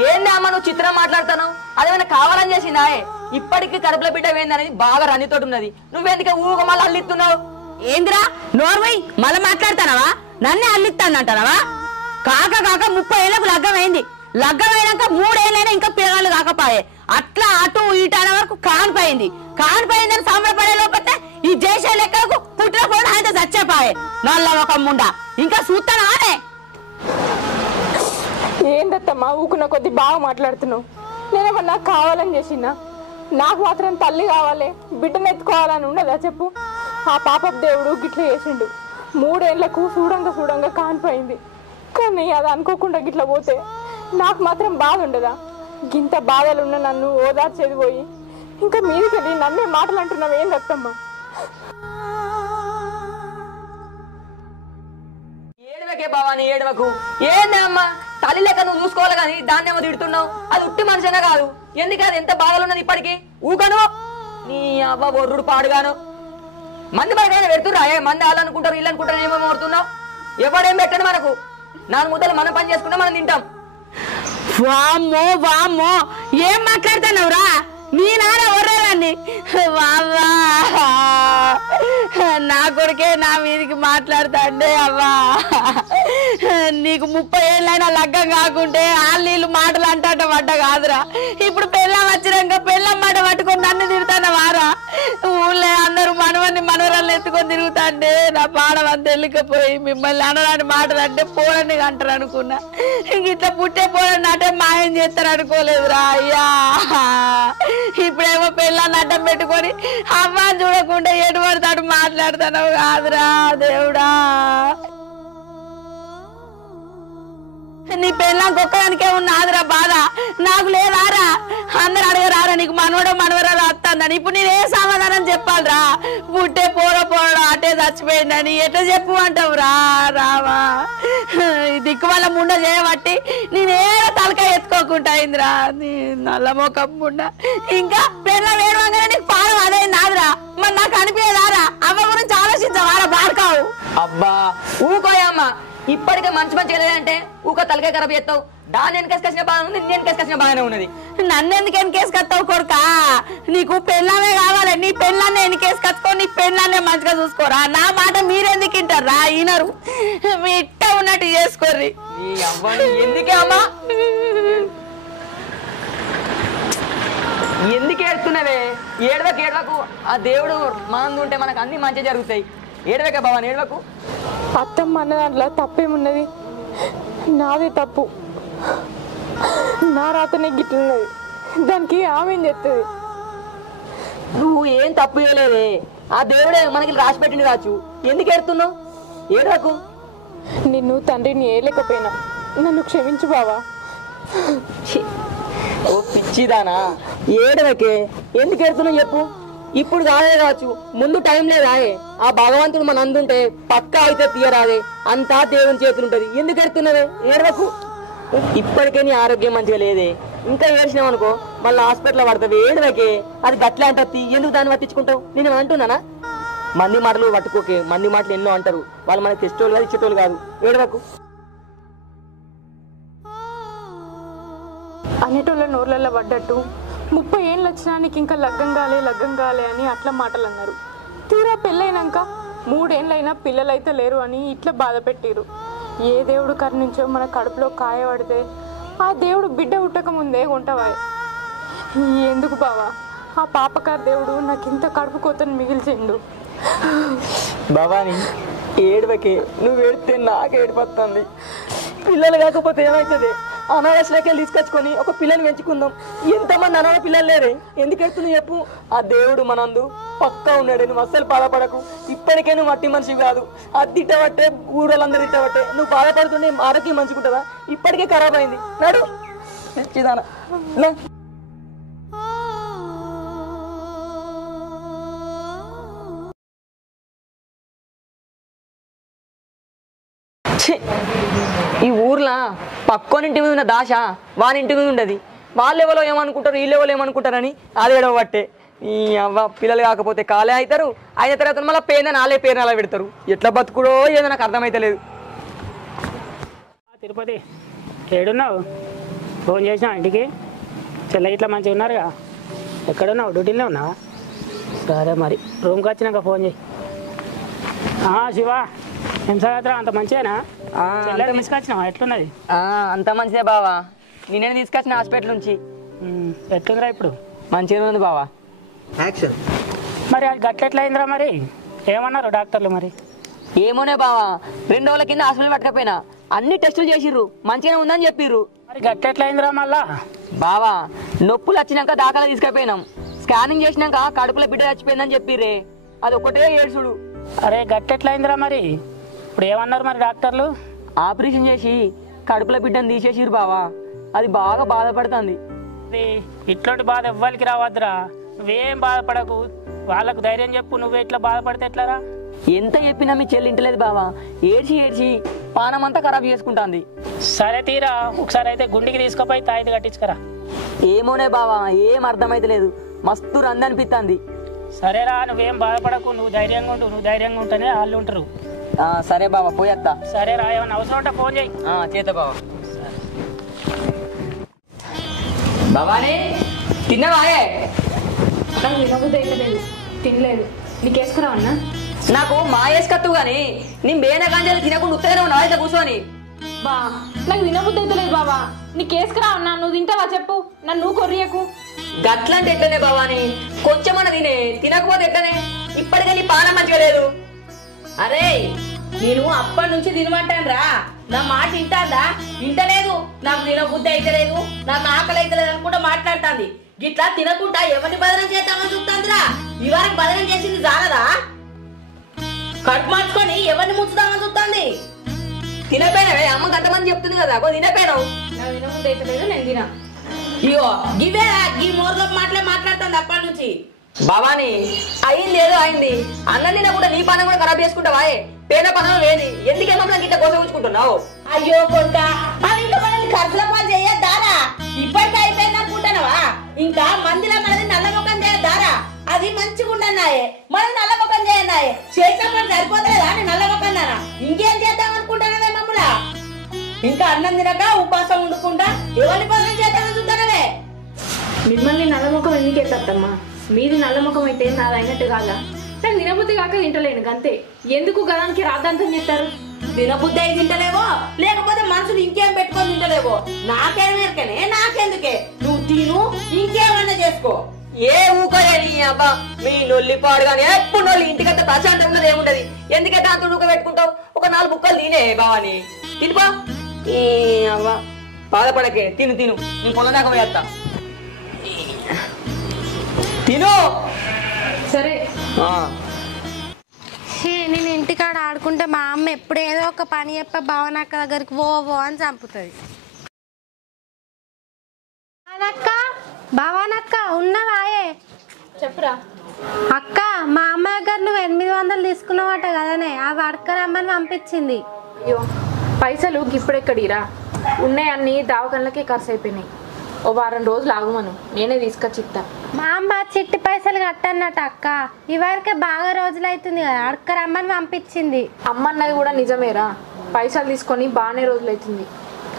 ఏంది అమ్మ నువ్వు చిత్రం మాట్లాడుతాను? అదేమైనా కావాలని చేసిందా? ఇప్పటికీ కడుపులో బిడ్డ వేయిందనేది బాగా రన్నితోటి ఉన్నది. నువ్వెందుకే ఊగ మళ్ళీ అల్లిస్తున్నావు? ఏందిరా నోర్వై మళ్ళీ మాట్లాడతానవా? నన్నే అల్లిస్తానంటానవా? కాక 30 ఏళ్ళకు లగ్గమైంది. లగ్గమైనాక 3 ఏళ్ళైనా ఇంకా పిల్లగాళ్ళు కాకపాయే. అట్లా అటు ఇటు అనే వరకు కానిపోయింది. కానిపోయిందని సంబరపడే లోపతే ఈ జేష లెక్కలకు పుట్టిన కూడా అయితే చచ్చేపాయే. నల్ల ఒక ముండ ఇంకా చూస్తానే. ఏందత్తమ్మా ఊకున్న కొద్ది బాగా మాట్లాడుతున్నావు. నేనేమన్నా కావాలని చేసినా? నాకు మాత్రం తల్లి కావాలి, బిడ్డను ఎత్తుకోవాలని ఉండదా చెప్పు? ఆ పాప దేవుడు గిట్ల చేసిండు. 3 ఏళ్లకు చూడంగా కానిపోయింది. కానీ అది అనుకోకుండా గిట్ల పోతే నాకు మాత్రం బాధ ఉండదా? గింత బాధలున్న నన్ను ఓదార్చేది పోయి ఇంకా మీదికెళ్ళి నన్నే మాటలు అంటున్నావు ఏందత్తమ్మా? ఏడవకే బావాని ఏడవకు. ఏందే అమ్మా తల్లి లెక్క నువ్వు చూసుకోవాలి కానీ దాన్ని ఏమో తిడుతున్నావు. అది ఉట్టి మనిషినే కాదు. ఎందుకు అది ఎంత బాధలు ఉన్నది ఇప్పటికి ఊకను. నీ అవ్వ ఒర్రుడు పాడుగాను. మంది మనకైనా పెడుతురా? మంది వాళ్ళు అనుకుంటారు వీళ్ళు అనుకుంటారు ఏమేమి కొడుతున్నావు. ఎవడేం పెట్టండి మనకు. 4 ముద్దలు మనం పని చేసుకుంటే మనం తింటాం. వామ్మో వామ్మో ఏం మాట్లాడుతున్నావురా? నీ నాన్న ఒర్రేదాన్ని వావ్వా, నా కొడుకే నా మీదికి మాట్లాడుతాండే. అవ్వా నీకు 30 ఏళ్ళైనా లగ్గం కాకుంటే వాళ్ళు మాటలు అంటాట పడ్డ కాదురా. ఇప్పుడు పెళ్ళం వచ్చినాక పెళ్ళం మాట పట్టుకొని నన్ను తిడతాను వారా. ఊళ్ళో అందరూ మనవన్ని మనవరాలను ఎత్తుకొని తిరుగుతాండే నా పాడవంత వెళ్ళికపోయి మిమ్మల్ని అనరాని మాటలు అంటే పోలండి అంటారు అనుకున్నా. ఇట్లా పుట్టే పోలండి అంటే మాయం చేస్తారు అనుకోలేదురా అయ్యా. ఇప్పుడేమో పెళ్ళాన్ని అడ్డం పెట్టుకొని అమ్మాని చూడకుండా ఎటు పడతాడు మాట్లాడుతాను కాదురా దేవుడా. నీ పెళ్ళానికి ఒక్కదానికే ఉన్నదిరా బాధ, నాకు లేదారా? అందరు అడగరారా నీకు మనవడో మనవరాలు వస్తుందని? ఇప్పుడు నేను ఏ సమాధానం చెప్పాలరా? పుట్టే పోరో అటే చచ్చిపోయిందని ఎట్లా చెప్పు అంటావురా రావా? దిక్కు వల్ల ముండ చేయబట్టి నేనేదో తలకాయ ఎత్తుకోకుండా అయిందిరా నీ నల్ల మొఖం ముండ. ఇంకా పెళ్ళ వేడవంగానే నీకు పాడం అదైంది నాదిరా. మరి నాకు అనిపించదారా? అవ్వ గురించి ఆలోచించవారా బాడుకావు? అబ్బా ఊకోయమ్మా, ఇప్పటికే మంచిగా లేదంటే ఊక తలకాయ ఖరాబ్ చేస్తావు. దాన్ని వెనకేసుకొచ్చిన బాగానే ఉంది, నేను వెనకేసుకొచ్చిన బాగానే ఉన్నది. నన్ను ఎందుకు వెనకేసుకొస్తావు కొడుకా? నీకు పెళ్ళామే కావాలి. నీ పెళ్ళాన్ని వెనకేసుకొచ్చుకో, నీ పెళ్ళాన్నే మంచిగా చూసుకోరా. నా మాట మీరెందుకు వింటారా? ఈనరు మీ ఇట్ట ఉన్నట్టు చేసుకోర్రి. ఎందుకే అమ్మా ఎందుకు ఏడుతున్నావే? ఏడవకు. ఆ దేవుడు మనం ఉంటే మనకు అన్ని మంచిగా జరుగుతాయి. ఏడవకే బావా ఏడవకు. అత్తమ్మ అన్న దాంట్లో తప్పేమున్నది? నాదే తప్పు. నా రాతనే గిట్లున్నది, దానికి ఆమె ఏం చెప్తుంది? నువ్వు ఏం తప్పు చేయలేదే. ఆ దేవుడే మనకి రాసి పెట్టింది కావచ్చు. ఎందుకు ఏడుతున్నావు? ఏడవకు. నిన్ను తండ్రిని ఏలేకపోయినా నన్ను క్షమించు బావా. ఓ పిచ్చిదానా, ఏడవకే. ఎందుకు ఏడుతున్నావు చెప్పు. ఇప్పుడు కాదే కావచ్చు, ముందు టైం లేదాయే. ఆ భగవంతుడు మన అందుంటే పక్కా అయితే తీయరాదే. అంతా దేవుని చేతులు ఉంటది. ఎందుకు ఎడుతున్నవే? ఏడవకు. ఇప్పటికే నీ ఆరోగ్యం మంచిగా లేదే. ఇంకా ఏడ్చినావు అనుకో మళ్ళీ హాస్పిటల్ పడతావు. ఏడవకే. అది గట్లే అంటది. ఎందుకు దాన్ని పట్టించుకుంటావు? నేను అంటున్నానా? మంది మాటలు పట్టుకోకే. మంది మాటలు ఎన్నో అంటారు. వాళ్ళు మనకి తెచ్చేటోళ్ళు కాదు, ఇచ్చేటోళ్ళు కాదు. ఏడవకు. అనేటోళ్ళ నోర్లలో పడ్డట్టు 30 ఏళ్ళు వచ్చినా నీకు ఇంకా లగ్గం కాలే అని అట్లా మాటలు అన్నారు. తీరా పెళ్ళైనాక 3 ఏళ్ళైనా పిల్లలైతే లేరు అని ఇట్లా బాధ పెట్టిరు. ఏ దేవుడు కరుణించో మన కడుపులో కాయ పడితే ఆ దేవుడు బిడ్డ ఉట్టక ముందే ఉంటవా? ఎందుకు బావా ఆ పాపకారు దేవుడు నాకు ఇంత కడుపు కోతను మిగిల్చిండు. భవాని ఏడవకే. నువ్వు ఏడితే నాకు ఏడిపోతుంది. పిల్లలు కాకపోతే ఏమవుతుంది? అనాథాశ్రమకి తీసుకొచ్చుకొని ఒక పిల్లని పెంచుకుందాం. ఎంతమంది అనాథ పిల్లలు లేరే, ఎందుకు ఎత్తును చెప్పు? ఆ దేవుడు మనందు పక్కా ఉన్నాడు. నువ్వు అస్సలు బాధపడకు. ఇప్పటికే నువ్వు మట్టి మనిషి కాదు. అది తిట్టబట్టే ఊళ్ళందరూ తిట్టబట్టే నువ్వు బాధపడుతుంటే ఆరోగ్యం మంచుకుంటుందా? ఇప్పటికే ఖరాబ్ అయింది. నడు చిదాన ఈ ఊర్లో పక్కోనింటి మీద ఉన్న దాశ వాని ఇంటి మీద ఉండదు. వాళ్ళు ఎవరో ఏమనుకుంటారు, వీళ్ళు ఎవరో ఏమనుకుంటారని అది ఎడవబట్టే. ఈ అవ్వ పిల్లలు కాకపోతే కాలే అవుతారు. అయిన తర్వాత మళ్ళీ పేరున నాలే పేరు అలా పెడతారు. ఎట్లా బతుకుడో ఏదో నాకు అర్థమైతలేదు. తిరుపతి ఏడున్నావు? ఫోన్ చేసినా ఇంటికి? చెల్ల ఇట్లా మంచిగా ఉన్నారుగా? ఎక్కడున్నావు? డ్యూటీలోనే ఉన్నావా? సరే మరి రూమ్కి వచ్చినాక ఫోన్ చేయి. శివ ఏం సంగతి? అంత మంచిదేనా? తీసుకొచ్చినావా? ఎట్లున్నది? అంత మంచిదే బావా. నేనే తీసుకొచ్చిన హాస్పిటల్ నుంచి. ఎట్లుందిరా ఇప్పుడు? మంచిగా ఉంది బావా. మరి అది గట్లెట్లయిందిరా? మరి ఏమన్నారు డాక్టర్లు? మరి ఏమోనే బావా, 2 రోజుల కింద హాస్పిటల్ పట్టుకపోయినా అన్ని టెస్టులు చేసిర్రు, మంచిగానే ఉందని చెప్పిర్రు. మరి గట్లెట్లయిందిరా మళ్ళా? బావా నొప్పులు వచ్చినాక దాఖలా తీసుకుపోయినాం. స్కానింగ్ చేసినాక కడుపులో బిడ్డ చచ్చిపోయిందని చెప్పిర్రే. అది ఒకటే ఏడ్చుడు. అరే గట్టెట్లయిందిరా? మరి ఇప్పుడు ఏమన్నారు మరి డాక్టర్లు? ఆపరేషన్ చేసి కడుపులో బిడ్డను తీసేసిర్రు బావా. అది బాగా బాధపడుతుంది. ఇట్లాంటి బాధ ఎవ్వరికి రావద్దురా. నువ్వేం బాధపడకు, వాళ్ళకు ధైర్యం చెప్పు. నువ్వే ఇట్లా బాధపడితే ఎట్లారా? ఎంత చెప్పినా మీ చెల్లి ఇంటలేదు బావా. ఏడ్చి ఏడ్చి పానం అంతా ఖరాబ్ చేసుకుంటాంది. సరే తీరా, ఒకసారి అయితే గుండికి తీసుకుపోయి తాయిది కట్టించుకరా. ఏమోనే బావా, ఏం అర్థమైతలేదు. మస్తు రంది అనిపిస్తుంది. సరేరా, నువ్వేం బాధపడకు. నువ్వు ధైర్యంగా ఉంటు. నువ్వు ధైర్యంగా ఉంటేనే వాళ్ళు ఉంటారు. సరే బావా, పోయేస్తా. సరేరా, ఏమన్నా అవసరం ఉంటే ఫోన్ చేయి. చేత బావా. బాబానే తిన్నావాయే? నాకు వినబుద్ధి అయితే లేదు, తినలేదు. నీకు వేసుకురావన్నా? నాకు మా వేసుకత్తు గాని నీ బేన గాంజాలు తినకుండా ఉత్తగానే ఉన్నావు అయితే కూర్చొని. బా నాకు వినబుద్ధి అయితే లేదు బాబా. నీకు వేసుకురావన్నా? నువ్వు తింటావా చెప్పు, నన్ను నువ్వు కొర్రియకు. గట్లంటే ఎట్లనే బావాని? కొంచెమన్నా తినే, తినకపోతే ఎట్లనే? ఇప్పటికే నీ పానం మంచిగా లేదు. అరే నేను అప్పటి నుంచి తినమంటాను రా, నా మాట వింటాందా? వింటలేదు. నాకు తినబుద్ధి అయితే లేదు, నాకు ఆకలి అయితే లేదు అనుకుంటా మాట్లాడుతుంది. గిట్లా తినకుండా ఎవరిని బదనం చేద్దామని చూస్తుందిరా. ఇవరకు బదనం చేసింది జాలదా? కడుపు మార్చుకొని ఎవరిని ముచ్చుదామని చూస్తుంది. తినపోయినవే? అమ్మకి అంతమంది చెప్తుంది కదా, తినపోయినావు. నాకు వినబుద్ధి అయితే లేదు, నేను తినా. ఇగో గివేరా గీ మోర్లో మాట్లాడుతుంది అప్పటి నుంచి. భవాని అయింది ఏదో అయింది. అన్నం తినకుండా నీ పనం కూడా ఖరాబ్ చేసుకుంటావా? పేద పనం వేది. ఎందుకేమో గిట్ట కోసం ఉంచుకుంటున్నావు? అయ్యో కొడుక, అది ఇంకా మనల్ని ఖర్చుల పాలు చేయద్దారా? ఇప్పటికే అయిపోయింది అనుకుంటున్నావా? ఇంకా మందిలో మనది నల్లముఖం చేయద్దారా? అది మంచిగా ఉండన్నాయే, మనం నల్లముఖం చేయన్నాయే. చేసిన పని సరిపోతలేదా అని నల్లముఖం దానా? ఇంకేం చేద్దాం అనుకుంటున్నావే మమ్ములా? ఇంకా అన్నం తినక ఉపాసం వండుకుంటా ఎవరిని పనులు చేద్దామని చూస్తున్నావే? మిమ్మల్ని నల్లముఖం ఎందుకు ఎత్తమ్మా? మీది నల్లముఖం అయితే నాది అయినట్టు కాదా? నాకు తినబుద్ధి కాక తింటలేను అంతే. ఎందుకు గదానికి రాద్ధాంతం చేస్తారు? తినబుద్ధి అయి తింటలేవో, లేకపోతే మనుషులు ఇంకేం పెట్టుకొని తింటలేవో నాకేమేరకనే, నాకెందుకే? నువ్వు తిను, ఇంకేమన్నా చేసుకో. ఏ ఊకలే నీ అబ్బా మీ నొల్లి పాడు కానీ ఎప్పుడు నొల్లి ఇంటికంటే ప్రశాంతం ఉన్నది ఏముంటది? ఎందుకంటే అంత ఊక పెట్టుకుంటావు? ఒక 4 ముక్కలు తినే బావాని తినిపా. ఈ అవ్వ బాధపడకే, తిను తిను. నీ పొలం దాకా పోయేస్తా. తిను. సరే. నేను ఇంటికాడ ఆడుకుంటే మా అమ్మ ఎప్పుడు ఏదో ఒక పని చెప్ప భావనక్క దగ్గరికి ఓ అని చంపుతుంది. భావనక్క ఉన్నవాయే? చెప్పురా. అక్క మా అమ్మ దగ్గర నువ్వు 800 తీసుకున్నావట కదనే, అవి అడకరమ్మని పంపించింది. అయ్యో పైసలు ఇప్పుడెక్కడిరా? ఉన్నాయన్నీ దావకన్లకే ఖర్చు అయిపోయినాయి. ఓ వారం రోజులు ఆగుమను, నేనే తీసుకొచ్చి ఇస్తా. మా అమ్మ చిట్టి పైసలు కట్టన్నట్టు అక్క, ఇవరకే బాగా రోజులు అవుతుంది కదా, అడకరమ్మని పంపించింది. అమ్మన్నది కూడా నిజమేరా, పైసలు తీసుకొని బాగానే రోజులు అవుతుంది.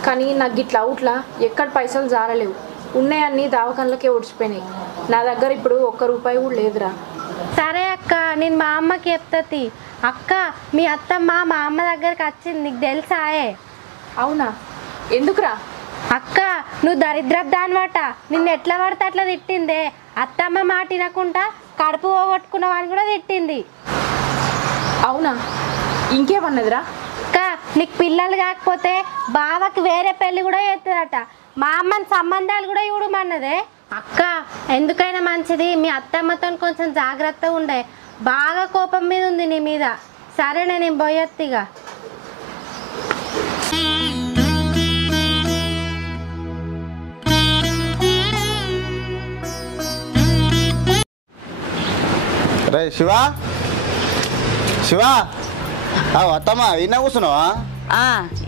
కానీ నాకు గిట్లా అవుట్లా ఎక్కడ పైసలు జారలేవు. ఉన్నాయన్నీ దావకన్లకే ఉడిచిపోయినాయి. నా దగ్గర ఇప్పుడు ₹1 కూడా లేదురా. సరే అక్క, నేను మా అమ్మకి చెప్తాది. అక్క మీ అత్తమ్మ మా అమ్మ దగ్గరికి వచ్చింది, నీకు తెలుసాయే? అవునా? ఎందుకురా? అక్క నువ్వు దరిద్రపు దానివట, నిన్ను ఎట్లా పడితే అట్లా తిట్టిందే. అత్తమ్మ మాట వినకుండా కడుపు పోగొట్టుకున్నావని కూడా తిట్టింది. అవునా? ఇంకేమన్నదిరా? అక్క నీకు పిల్లలు కాకపోతే బావకి వేరే పెళ్లి కూడా చేస్తుందట. మా అమ్మని సంబంధాలు కూడా చూడమన్నదే. అక్క ఎందుకైనా మంచిది మీ అత్తమ్మతో కొంచెం జాగ్రత్తగా ఉండే. బాగా కోపం మీద ఉంది నీ మీద. సరేనే నేను పోయొత్తిగా. రే శివా శివా అత్తమ్మా ఈయన కూర్చున్నావా?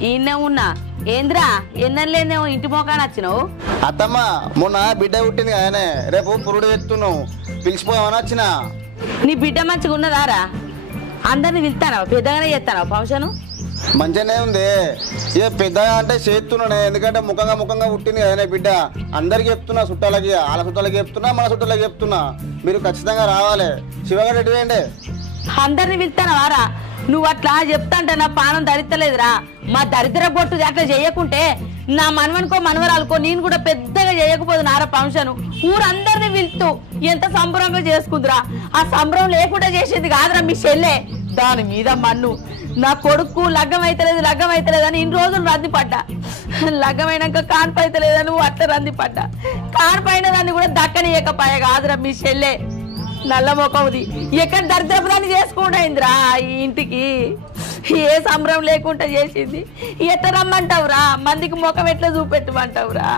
ఈయనే ఉన్నా. ఏంద్రా ఎన్నలేదేమో ఇంటి మోకాని వచ్చినావు? అత్తమ్మ మొన్న బిడ్డ పుట్టింది కదనే, రేపు పురుడు ఎత్తున్నావు, పిలిచిపోదామని వచ్చిన. నీ బిడ్డ మంచిగా ఉన్నదారా? అందరిని పిలుస్తానా? పెద్దగానే చేస్తానా ఫంక్షన్? మంచిగానే ఉంది. ఇక పెద్దగా అంటే చేస్తున్నానే, ఎందుకంటే ముఖంగా పుట్టింది కదనే బిడ్డ. అందరికి చెప్తున్నా, చుట్టాలకి, వాళ్ళ చుట్టాలకి చెప్తున్నా, మన చుట్టాలకి చెప్తున్నా. మీరు ఖచ్చితంగా రావాలి. శివగారు ఎటు వేయండి. అందరిని పిలుస్తానా వారా? నువ్వు అట్లా చెప్తాంటే నా పానం దరిద్రలేదురా. మా దరిద్ర బొట్టు అట్లా చేయకుంటే నా మనవనుకో మనవరాలకో నేను కూడా పెద్దగా చేయకపోదు నారా ఫంక్షన్. ఊరందరిని పిలుస్తూ ఎంత సంబరంగా చేసుకుందిరా. ఆ సంబరం లేకుండా చేసేది కాదురా మీ చెల్లె. దాని మీద మన్ను. నా కొడుకు లగ్గం అయితలేదని ఇన్ని రోజులు రంది పడ్డా. లగ్గమైనాక కాన్పు అయితలేదని నువ్వు అట్లా రంది పడ్డా. కాన్పైన దాన్ని కూడా దక్కనియకపోయా కాదురా మీ చెల్లె. నల్ల మొక్కవుది ఎక్కడ దరిద్రపుదాన్ని చేసుకుంటా ఈ ఇంటికి. ఏ సంబరం లేకుండా చేసింది. ఎట్లా రమ్మంటావురా? మందికి ముఖం ఎట్లా చూపెట్టమంటావురా?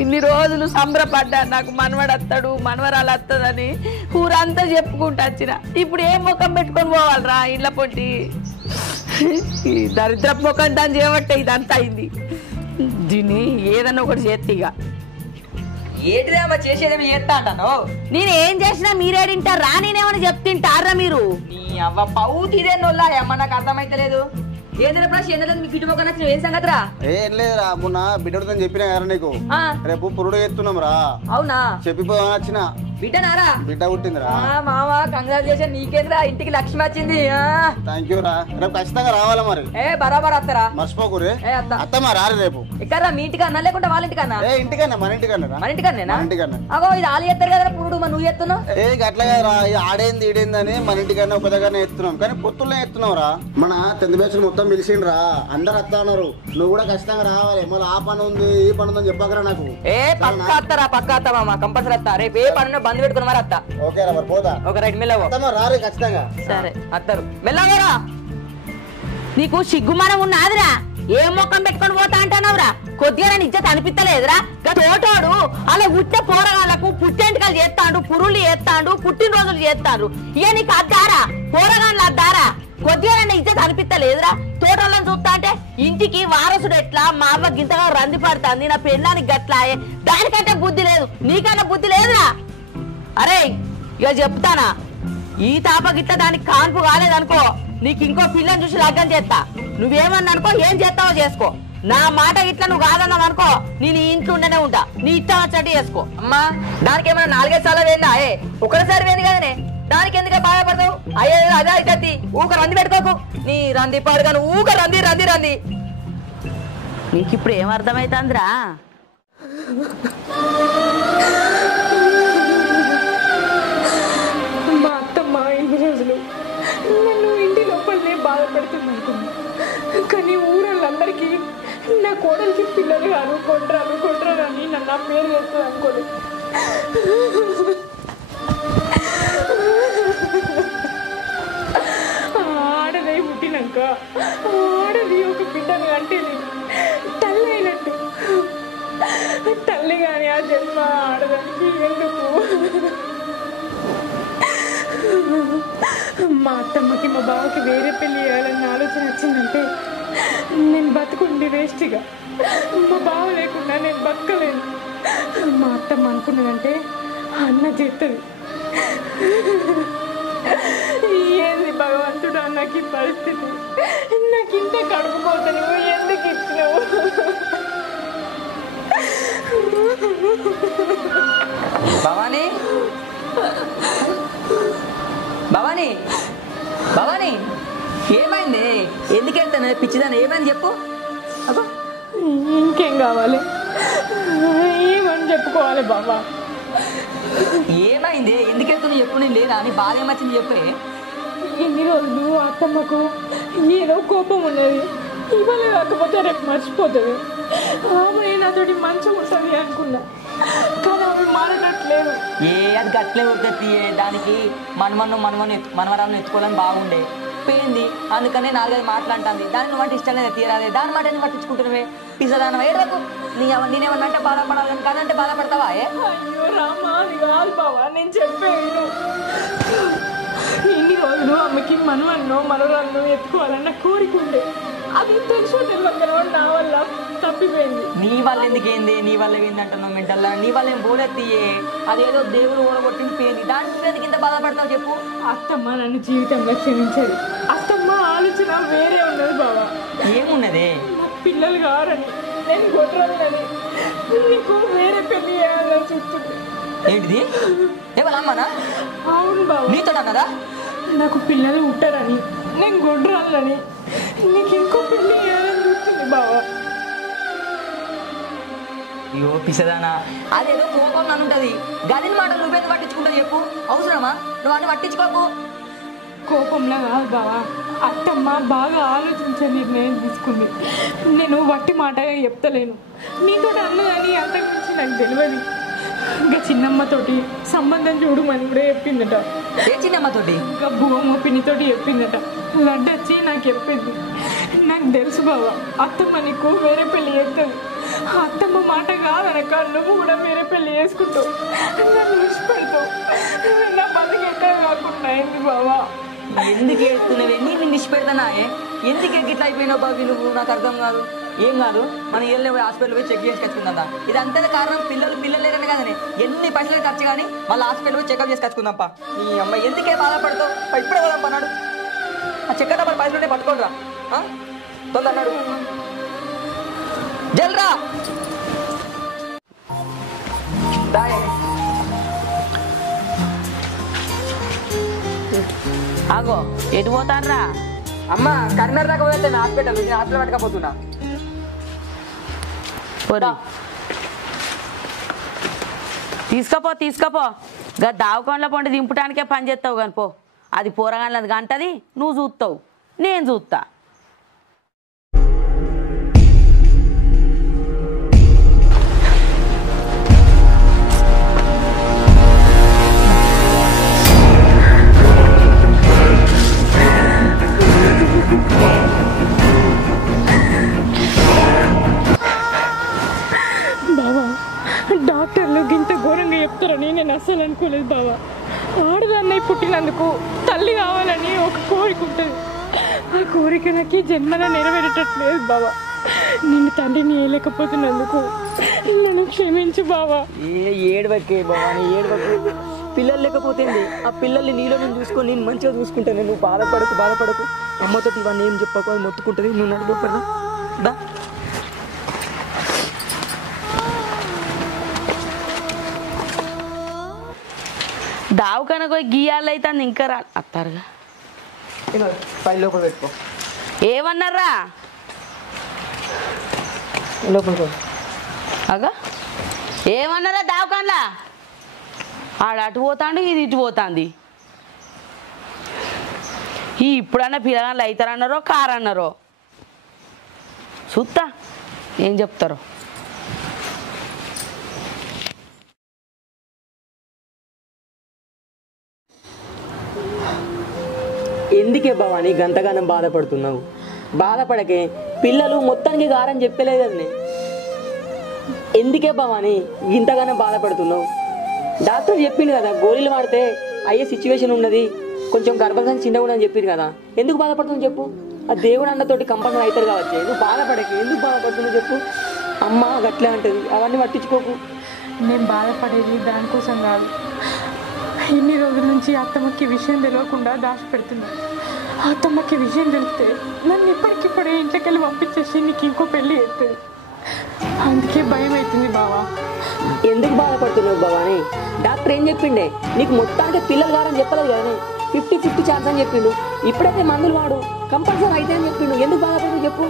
ఇన్ని రోజులు సంబరపడ్డా నాకు మనవడు వస్తాడు, మనవరాలు వస్తుందని ఊరంతా చెప్పుకుంటూ వచ్చిన. ఇప్పుడు ఏ ముఖం పెట్టుకొని పోవాలరా ఇళ్ళ పొట్టి? ఈ దరిద్ర ముఖం దాన్ని చేయబట్టే ఇదంతా అయింది. దీన్ని ఏదన్నా ఒకటి చేస్తే ఇక ఏంటిదేమో చేసేదేమో చేస్తా అంటాను. నేను ఏం చేసినా మీరే తింటారా? నేనేమన్నా చెప్తింటారా మీరు? నీ అవ్వ పౌతిదే నొల్లా అమ్మ, నాకు అర్థమైతలేదు. మీ బిడ్డ మొక్క నచ్చిన ఏం సంగతిరా? ఏం లేదురా, మొన్న బిడ్డని చెప్పినా కదా నీకు, రేపు పురుడు ఎత్తున్నాం రా. అవునా? చెప్పిపోదామని వచ్చిన. బిడ్డనారా? బిడ్డ పుట్టిందిరా. మావా కంగ్రాచులేషన్. నీకేంద్రా ఇంటికి లక్ష్మి వచ్చింది. థ్యాంక్ యూ రా. రేపు ఖచ్చితంగా రావాలా మరి? బరాబర్ వస్తారా? మర్చిపోకురే. అత్తమ్మా రారు రేపు. ఇక్కడ మీ ఇంటికి అన్నా లేకుంటే వాళ్ళ ఇంటికన్నా? ఇంటికన్నా, మన ఇంటికన్నా. మన ఇంటికన్నా? ఇంటికన్నా. అగో ఇది ఆలు ఎత్తారు కదా పురుడు, నువ్వు ఎత్తున్నావు. అట్లా రా, ఆడేంది ఈడేంది అని మన ఇంటికన్నా పెద్దగానే ఎత్తున్నాం, కానీ పొత్తుల్లో ఎత్తున్నాం రా. మన 10th బ్యాచ్ మొత్తం పిలిచిండ్రా, అందరు వస్తా ఉన్నారు. నువ్వు కూడా ఖచ్చితంగా రావాలి. మళ్ళీ ఆ పని ఉంది ఈ పని ఉందని చెప్పకరా నాకు. పక్క వస్తారా? పక్క వస్తా మామ, కంపల్సరీ వస్తా. రేపు ఏ పని బంద్ పెట్టుకుని మరి వస్తా. ఓకే రా, మరి పోతా. ఒక రైట్ మెల్లవో రారే ఖచ్చితంగా. సరే వస్తారు మెల్లవరా. నీకు సిగ్గుమానం ఉన్నాదిరా? ఏ మొక్కం పెట్టుకొని పోతా అంటానవురా? కొద్దిగా ఇజ్జత్ అనిపిస్తలేదురా? తోటోడు అలా పుట్టే పోరగాళ్ళకు పుట్టెంటికలు చేస్తాడు, పురుళ్ళు చేస్తాడు, పుట్టినరోజులు చేస్తాడు. ఇక నీకు అద్దారా? పోరగాళ్ళు అద్దారా? కొద్దిగా ఇజ్జత్ అనిపిస్తలేదురా? తోటలను చూస్తా అంటే ఇంటికి వారసుడు ఎట్లా, మా అవ్వ గింతగా రంది పడుతుంది, నా పెళ్ళానికి గట్లాయే. దానికంటే బుద్ధి లేదు, నీకన్నా బుద్ధి లేదురా? అరే ఇక చెప్తానా, ఈ తాప గిట్ల దానికి కాన్పు కాలేదనుకో, నీకు ఇంకో పిల్లని చూసి లగ్గం చేస్తా. నువ్వేమన్నా అనుకో, ఏం చేస్తావో చేసుకో. నా మాట ఇట్లా నువ్వు కాదన్నావు అనుకో, నేను ఈ ఇంట్లో ఉండనే ఉంటా. నీ ఇష్టం వచ్చేట్టు చేసుకో. అమ్మా దానికి ఏమన్నా 4-5 సార్లు వేందా? ఒకసారి వేంది కదనే, దానికి ఎందుకు బాధపడతావు? అయ్యే అదే అయితే ఊక రంది పెట్టుకోకు. నీ రంది పాడు కానీ ఊక రంది రంది రంది. నీకు ఇప్పుడు ఏం అర్థమైతుందిరా? మా అత్తమ్మ ఇన్ని రోజులు నన్ను ఇంటి లోపలనే బాధపడుతుంది అనుకున్నా, కానీ ఊరోళ్ళందరికీ నా కోడలికి పిల్లలు కాను కొండ్రాలు అని నన్ను ఆ పేరు వేస్తుంది అనుకోలేదు. ఆడదై పుట్టినాక ఆడది ఒక బిడ్డని అంటే తల్లి అయినట్టు. తల్లి కానీ ఆ జన్మ ఆడదానికి ఎందుకు? మా అత్తమ్మకి మా బావకి వేరే పెళ్లి చేయాలన్న ఆలోచన వచ్చిందంటే నేను బతుకుంది వేస్ట్గా. మా బావ లేకుండా నేను బతకలేను. మా అత్తమ్మ అనుకున్నదంటే అన్న చేస్తుంది. ఏంది భగవంతుడు నాకు ఈ పరిస్థితి? నాకు ఇంత కడుపుకోతా నువ్వు ఎందుకు ఇచ్చినావు? భవానీ భవానీ భవానీ ఏమైంది? ఎందుకు వెళ్తాను పిచ్చిదాన్ని? ఏమైంది చెప్పు. అబ్బా ఇంకేం కావాలి? ఏమని చెప్పుకోవాలి బాబా? ఏమైంది? ఎందుకు వెళ్తున్నా చెప్పు. నేను లేదా నీ బాధ ఏమొచ్చింది చెప్పే. ఎన్ని రోజులు అత్తమ్మకు ఏదో కోపం ఉన్నది, ఇవాళ కాకపోతే రేపు మర్చిపోతుంది. ఆమె నాతోటి మంచిగా ఉంటుంది అనుకున్నా, కానీ ఆమె మారట్లేదు. అది గట్లే ఉంటుంది. దానికి మనవరాలను ఎత్తుకోవాలని బాగుండే పోయింది, అందుకనే 4-5 మాట్లాడుతుంది. దాన్ని నువ్వు అంటే ఇష్టం లేదా తీరాలి, దాని మాట ఎందుకు పట్టించుకుంటున్నావే పిసదానవా? ఏడకు నేనేమన్నా అంటే బాధపడాలి కానీ కాదంటే బాధపడతావా? అయ్యో రామా, అది కాదు బావా, నేను చెప్పేది. ఇన్ని రోజులు అమ్మకి మనవరాలను ఎత్తుకోవాలన్న కోరిక ఉండే, అది తెలుసు తెలియకనో నా వల్ల తప్పిపోయింది. నీ వల్ల ఎందుకేంది, నీ వల్ల ఏంది అంటున్నావు మెంటల్లా? నీ వల్ల ఏం పోలెత్తియే, అదేదో దేవుడు ఓడగొట్టింది పోయింది, దాని మీద ఇంత బాధపడతావు చెప్పు? అత్తమ్మ నన్ను జీవితంలో క్షమించదు. అత్తమ్మ ఆలోచన వేరే ఉన్నది బావా. ఏమున్నదే? నాకు పిల్లలు కావాలని, నేను కొట్టరాలని, నీకు వేరే పెళ్లి చేయాలని చూస్తుంది. ఏంటిది? ఏమన్నా? అవును బావా. నీతో అన్నదా? నాకు పిల్లలు ఉంటారని, నేను గొడ్రాలని, నీకు ఇంకో పెళ్లి చేయాలని చూస్తుంది బావా. అయ్యో పిసదానా, అదేదో కోపం నన్ను ఉంటుంది. గదిని మాట నువ్వేదో పట్టించుకుంటావు చెప్పు? అవసరమా? నువ్వు అన్ని పట్టించుకోకు. కోపంలో కాదు బావా, అత్తమ్మ బాగా ఆలోచించే నిర్ణయం తీసుకుంది. నేను వట్టి మాటగా చెప్తలేను, నీతో అన్నదని అంతకుమించి నాకు తెలియదు. ఇంకా చిన్నమ్మతోటి సంబంధం చూడమని కూడా చెప్పిందట. ఏ చిన్నమ్మతోటి? ఇంకా భూమ పిన్నితోటి చెప్పిందట. లడ్డు వచ్చి నాకు చెప్పింది. నాకు తెలుసు బావా, అత్తమ్మ నీకు వేరే పెళ్లి చేస్తుంది. అత్తమ్మ మాట కాదనక నువ్వు కూడా వేరే పెళ్లి చేసుకుంటావు, నన్ను విడిచిపెడతావు. నా బతికెక్కడ కాకుండా అయింది బావా. ఎందుకు ఏడుస్తున్నావే? నేను నిష్పెడతానాయే, ఎందుకు గిట్లా అయిపోయినావు బాబు నువ్వు? నాకు అర్థం కాదు. ఏం కాదు, మనం వెళ్ళే హాస్పిటల్ పోయి చెక్ చేసుకొచ్చుకుందా. ఇది అంతే కారణం, పిల్లలు లేరని కదనే ఎన్ని పైసలు ఖర్చు కానీ మళ్ళీ హాస్పిటల్ పోయి చెకప్ చేసుకొచ్చుకుందాంపా. ఈ అమ్మాయి ఎందుకే బాధపడతావు? ఇప్పుడే పోదాం అన్నాడు. ఆ చెక్క మరి పైసలు ఉంటే పట్టుకోండిరా, తొందర అన్నాడు. జల్రా ఆగో, ఎటు పోతాన్రా? అమ్మ కరీంనగర్ దాకా పోతే హాస్పిటల్ పట్టకపోతున్నా. తీసుకపో గా దావకంలో పండి దింపటానికే పని చేస్తావు కానీ పో. అది పోరగాళ్ళది గంటది, నువ్వు చూస్తావు, నేను చూస్తా. బావా, డాక్టర్లు ఇంత ఘోరంగా చెప్తారని నేను అస్సలు అనుకోలేదు బావా. ఆడదాన్నయ్య పుట్టినందుకు తల్లి కావాలని ఒక కోరిక ఉంటుంది. ఆ కోరిక నాకు జన్మలో నెరవేరేటట్లేదు బావా. నిన్ను తండ్రిని వేయలేకపోతున్నందుకు నన్ను క్షమించు బావా. ఏడవకే బావా, నీ ఏడవకే. పిల్లలు లేకపోతే ఆ పిల్లల్ని నీలో నేను చూసుకొని నేను మంచిగా చూసుకుంటాను. నువ్వు బాధపడకు. అమ్మతో ఇవన్నీ ఏం చెప్పకు, అది మొత్తుకుంటుంది. నువ్వు నడుపురా దా. దావకన పోయి గీయాలు అయితే ఇంకా రా అత్తారుగా. పైన లోపల పెట్టుకో. ఏమన్నారా? లోపల అగా ఏమన్నారా దావకాన్లా? ఆడ అటు పోతాండు, ఇది ఇటు పోతాంది. ఇప్పుడన్నా పిల్లగాళ్ళు అవుతారన్నారో కారన్నారో చూస్తా ఏం చెప్తారో. ఎందుకే భవాని గంతగానం బాధపడుతున్నావు? బాధపడకే, పిల్లలు మొత్తానికి గారని చెప్పలేదు అది. ఎందుకే భవాని ఇంతగానం బాధపడుతున్నావు? డాక్టర్ చెప్పిండు కదా గోళీలు వాడితే అయ్యే సిచ్యువేషన్ ఉన్నది, కొంచెం గర్భసంచి చిన్నగా ఉన్నదని చెప్పింది కదా. ఎందుకు బాధపడుతున్నావు చెప్పు? ఆ దేవుడు అన్నతోటి కంపల్సరీ అవుతారు కావచ్చు. నువ్వు బాధపడకే, ఎందుకు బాధపడుతున్నావు చెప్పు? అమ్మ గట్లే అంటది, అవన్నీ పట్టించుకోకు. నేను బాధపడేది దానికోసం కాదు. ఇన్ని రోజుల నుంచి అత్తమ్మకి విషయం తెలియకుండా దాచిపెడుతున్నా. అత్తమ్మకి విషయం తెలిస్తే నన్ను ఇప్పటికిప్పుడే ఇంట్లోకి వెళ్ళి పంపించేసి నీకు ఇంకో పెళ్ళి అవుతుంది. అందుకే భయం అవుతుంది బావా. ఎందుకు బాధపడుతున్నావు భవాని? డాక్టర్ ఏం చెప్పిండే? నీకు మొత్తానికి పిల్లలు కారని చెప్పలేదు కదా. 50-50 ఛాన్స్ అని చెప్పిండు. ఇప్పుడైతే మందులు వాడు, కంపల్సరీ అయితే అని చెప్పిండు. ఎందుకు బాధపడుతుంది చెప్పు?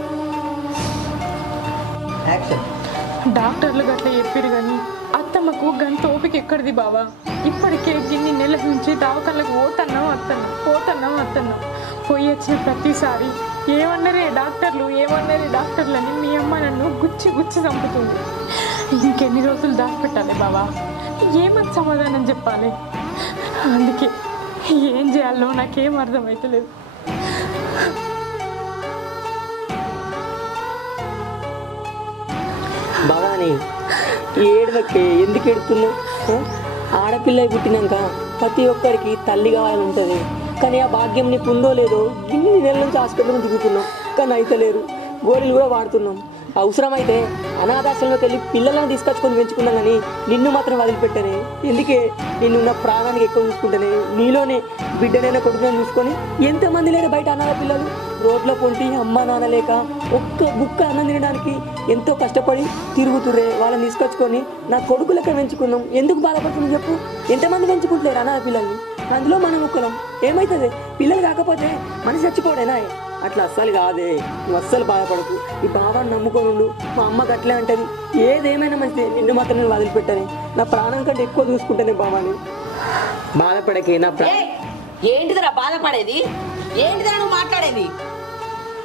డాక్టర్లు గట్లా చెప్పారు కానీ అత్తమ్మకు గంత ఓపిక ఎక్కడిది బావా. ఇప్పటికే గిన్ని నెలల నుంచి దావకాళ్ళకు పోతున్నాం పోయి వచ్చిన ప్రతిసారి ఏమన్నారే డాక్టర్లు అని మీ అమ్మ నన్ను గుచ్చి చంపుతుంది. ఇంకెన్ని రోజులు దాచిపెట్టాలి బావా? ఏమని సమాధానం చెప్పాలి? అందుకే ఏం చేయాలో నాకేం అర్థమవుతలేదు. బాగానే ఏడవకే, ఎందుకు ఎడుతున్నావు? ఆడపిల్ల పుట్టినాక ప్రతి ఒక్కరికి తల్లి కావాలని ఉంటుంది. కానీ ఆ భాగ్యం నీకు ఉందో లేదో ఇన్ని నెలల నుంచి హాస్పిటల్ తిరుగుతున్నాం, కానీ అయితే లేరు. గోళీలు కూడా వాడుతున్నాం. అవసరమైతే అనాథాశ్రమంలోకి వెళ్ళి పిల్లలను తీసుకొచ్చుకొని పెంచుకున్నాం, కానీ నిన్ను మాత్రం వదిలిపెట్టానే. ఎందుకే నిన్ను నా ప్రాణానికి ఎక్కువ చూసుకుంటానే. నీలోనే బిడ్డనైనా కొడుకుని చూసుకొని ఎంతమంది లేరు బయట అనాథ పిల్లలు రోడ్ల పొంటి అమ్మ నాన్న లేక ఒక్క బుక్క అన్నం తినడానికి ఎంతో కష్టపడి తిరుగుతుర్రే. వాళ్ళని తీసుకొచ్చుకొని నా కొడుకు లెక్క పెంచుకున్నాం. ఎందుకు బాధపడుతున్నాం చెప్పు? ఎంతమంది పెంచుకుంటలేరు అనాథ పిల్లల్ని? అందులో మనం ఒక్కలం. ఏమవుతుంది? పిల్లలు కాకపోతే మనిషి చచ్చిపోడేనా? అట్లా అస్సలు కాదే. నువ్వు అస్సలు బాధపడకు. ఈ బాబాని నమ్ముకొని ఉండు. మా అమ్మకి అట్లే అంటది. ఏదేమైనా మంచిదే, నిన్ను మాత్రం నేను వదిలిపెట్టాను. నా ప్రాణం కంటే ఎక్కువ చూసుకుంటానే బాబాని. బాధపడకే నా ఏంటిదిరా బాధపడేది? ఏంటిదిరా నువ్వు మాట్లాడేది?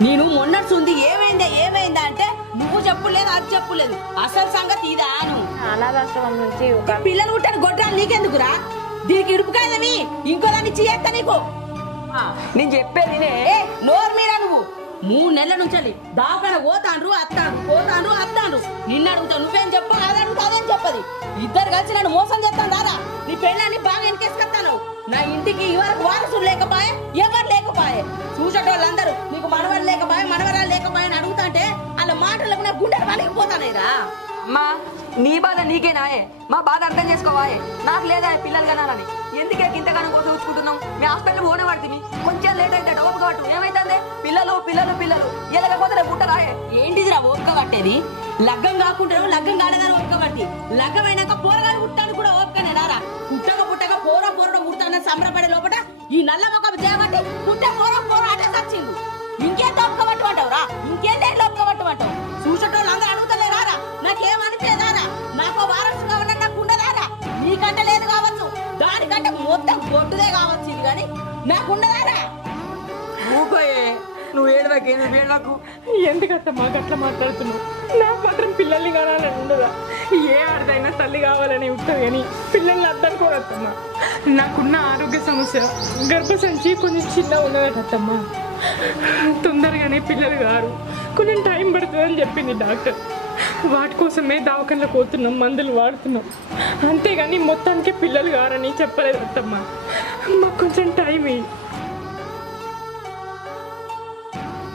నేను మొన్నట్టుంది ఏమైందా అంటే నువ్వు చెప్పులేదు, అది చెప్పులేదు. అసలు సంగతి ఇదా? అనాథాశ్రమం నుంచి పిల్లలు పుట్టాను గొడ్రాలు నీకెందుకురా? దీనికి ఇడుపుకాయదని ఇంకో దాన్ని చేస్తా నీకు. నేను చెప్పేది నోరు మీరా నువ్వు 3 నెలల నుంచి దాకాన పోతాండ్రు అత్తాండ్రు. నిన్ను అడుగుతా నువ్వేం చెప్పు, అది అడుగుతా అదేం చెప్పది. ఇద్దరు కలిసి నన్ను మోసం చేస్తాను దాదా. నీ పెళ్ళాన్ని బాగా వెనకేసుకొస్తాను. నా ఇంటికి ఇవరకు వారసులు లేకపోయే, ఎవరు లేకపోయే. చూసేటోళ్ళందరూ నీకు మనవరాలు లేకపోయే అని అడుగుతాంటే వాళ్ళ మాటలకు నా గుండెలు వలిగిపోతానేరా. అమ్మా నీ బాధ నీకేనాయే, మా బాధ అర్థం చేసుకోవాయే. నాకు లేదా పిల్లలు కనాలని. ఎందుకే ఇంతగానో కోసం చూసుకుంటున్నాం? మీ హాస్పిటల్ పోనే పడుతుంది. కొంచెం లేట్ అయితే ఓపిక పట్టు. ఏమైతుంది? పిల్లలు ఎలాగపోతే పుట్టరాయే. ఏంటిదిరా ఓపిక పట్టేది? లగ్గం కాకుంటాను, లగ్గం కాలేదని ఓపిక పట్టి, లగ్గం అయినాక పోరగాలు పుట్టాను కూడా ఓపికనే రారా? పుట్టక పోరో పుడతానని సంబరపడే లోపల ఈ నల్ల మొక్క చేయబట్టి పోరో అటే చచ్చిండు. ఇంకేం ఓపిక పట్టమంటావురా? ఇంకేం ఓపిక పట్టమంటావు? చూసేటోళ్ళు అందరూ అడుగుతలే రారా? నాకేమనిపించేదారా? నాకు వారసు కావాలని నాకు ఉండదారా? నీకంటే లేదు కావచ్చు, దానికంటే మొత్తం పొట్టుదే కావచ్చు. ఇది కానీ నాకుండదారా? ఊకోయే, నువ్వు ఏడవకే. నాకు ఎందుకత్తమ్మా అట్లా మాట్లాడుతున్నావు? నాకు మాత్రం పిల్లల్ని కావాలని ఉండదా? ఏ ఆడదైనా తల్లి కావాలని ఉంటుంది, కానీ పిల్లల్ని అద్దనుకోవద్దమ్మా. నాకున్న ఆరోగ్య సమస్య గర్భసంచి కొంచెం చిన్న ఉన్నదటమ్మా. తొందరగానే పిల్లలు గారు, కొంచెం టైం పడుతుందని చెప్పింది డాక్టర్. వాటి కోసమే దవాఖానలో పోతున్నాం, మందులు వాడుతున్నాం. అంతేగాని మొత్తానికి పిల్లలు గారని చెప్పలేదు అత్తమ్మా. మాకు కొంచెం టైం అయ్యి.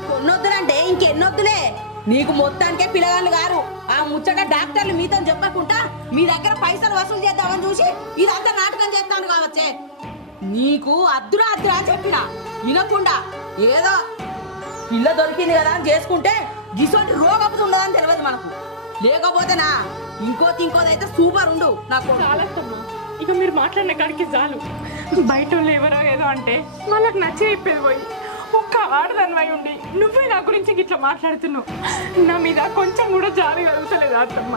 కొన్నొద్దులంటే ఇంకెన్నొద్దులే. నీకు మొత్తానికే పిల్లగాళ్ళు గారు. ఆ ముచ్చట డాక్టర్లు మీతో చెప్పకుండా మీ దగ్గర పైసలు వసూలు చేద్దామని చూసి ఇదంతా నాటకం చేస్తాను కావచ్చే. నీకు అద్దురా చెప్పిన వినకుండా ఏదో పిల్ల దొరికింది కదా అని చేసుకుంటే గిసోటి రోగపు ఉండదని తెలియదు మనకు. లేకపోతేనా ఇంకోదైతే సూపర్ ఉండు. నాకు చాలమ్మా, ఇక మీరు మాట్లాడిన కాడికి చాలు. బయట వాళ్ళు ఎవరో ఏదో అంటే వాళ్ళకి నచ్చి అయిపోయి పోయి ఒక్క ఆడదానివై ఉండి నువ్వే నా గురించి ఇట్లా మాట్లాడుతున్నావు. నా మీద కొంచెం కూడా జాలి కలుగుతలేదు అత్తమ్మ.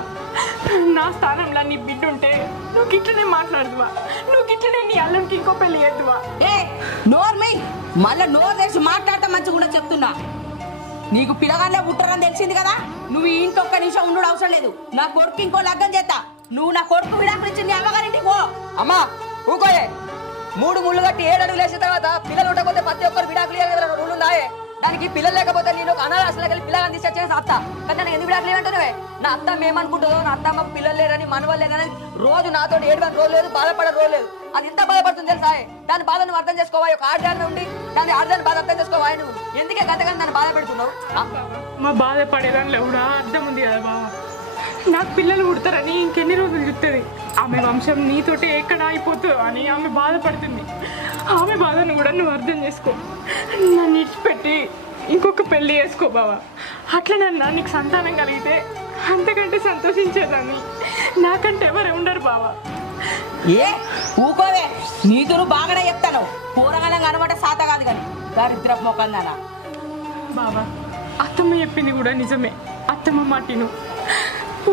నా స్థానంలో నీ బిడ్డ ఉంటే నువ్వు గిట్లనే మాట్లాడుదువా? నువ్వు గిట్లనే నీ అల్లంకి ఇంకో పెళ్లి చేద్దువా? నోర్మై మళ్ళీ నోరు తెచ్చి మాట్లాడటం మంచిగా కూడా చెప్తున్నా. నీకు పిల్లగానే పుట్టారని తెలిసింది కదా, నువ్వు ఈ ఇంటి ఒక్క నిమిషం ఉండడం అవసరం లేదు. నా కొడుకు ఇంకో లగ్గం చేస్తా. నువ్వు నా కొడుకు విడాకులు ఇచ్చి నీ అమ్మగారింటికి పో. అమ్మా ఊకోయే. 3 ముళ్ళు కట్టి 7 అడుగులు వేసిన తర్వాత పిల్లలు ఉండకపోతే ప్రతి ఒక్కరు విడాకులు రూలు ఉన్నాయే. దానికి పిల్లలు లేకపోతే నేను ఒక అనాథాశ్రమంలోకి వెళ్ళి పిల్లగాని తీసుకొచ్చేసి అత్త. కానీ నాకు ఎందుకు విడాకులు ఏమంటున్నావే? నా అత్తమ్మ ఏమనుకుంటుందో, నా అత్తమ్మకు పిల్లలు లేరని, మనవాళ్ళు లేరని రోజు నాతో ఏడవని రోజు లేదు, బాధపడే రోజు లేదు. అది ఎంత బాధపడుతుంది తెలుసా? దాని బాధ నువ్వు అర్థం చేసుకోవాలి. ఒక ఆడదాన్ని ఉండి దాని ఆడదాన్ని బాధ అర్థం చేసుకోవాలి. నువ్వు ఎందుకే గతగాని దాన్ని బాధ పెడుతున్నావు? మా బాధపడేదానిలో కూడా అర్థం ఉంది కదా బావ. నాకు పిల్లలు పుడతారని ఇంకెన్ని రోజులు చెప్తుంది. ఆమె వంశం నీతోటి ఎక్కడ అయిపోతుందో అని ఆమె బాధపడుతుంది. ఆమె బాధను కూడా నువ్వు అర్థం చేసుకో. నన్ను ఇచ్చిపెట్టి ఇంకొక పెళ్లి చేసుకో బావా. అట్లనన్నా నీకు సంతానం కలిగితే అంతకంటే సంతోషించేదాన్ని. నాకంటే ఎవరు ఉండరు బావా. ఊకోవే, నీతులు బాగానే చెప్తాను. పూరగాలంగా అనమాట సాత కాదు కానీ దరిద్ర మొక్కన్నానా. బావా అత్తమ్మ చెప్పింది కూడా నిజమే. అత్తమ్మ మాటిను,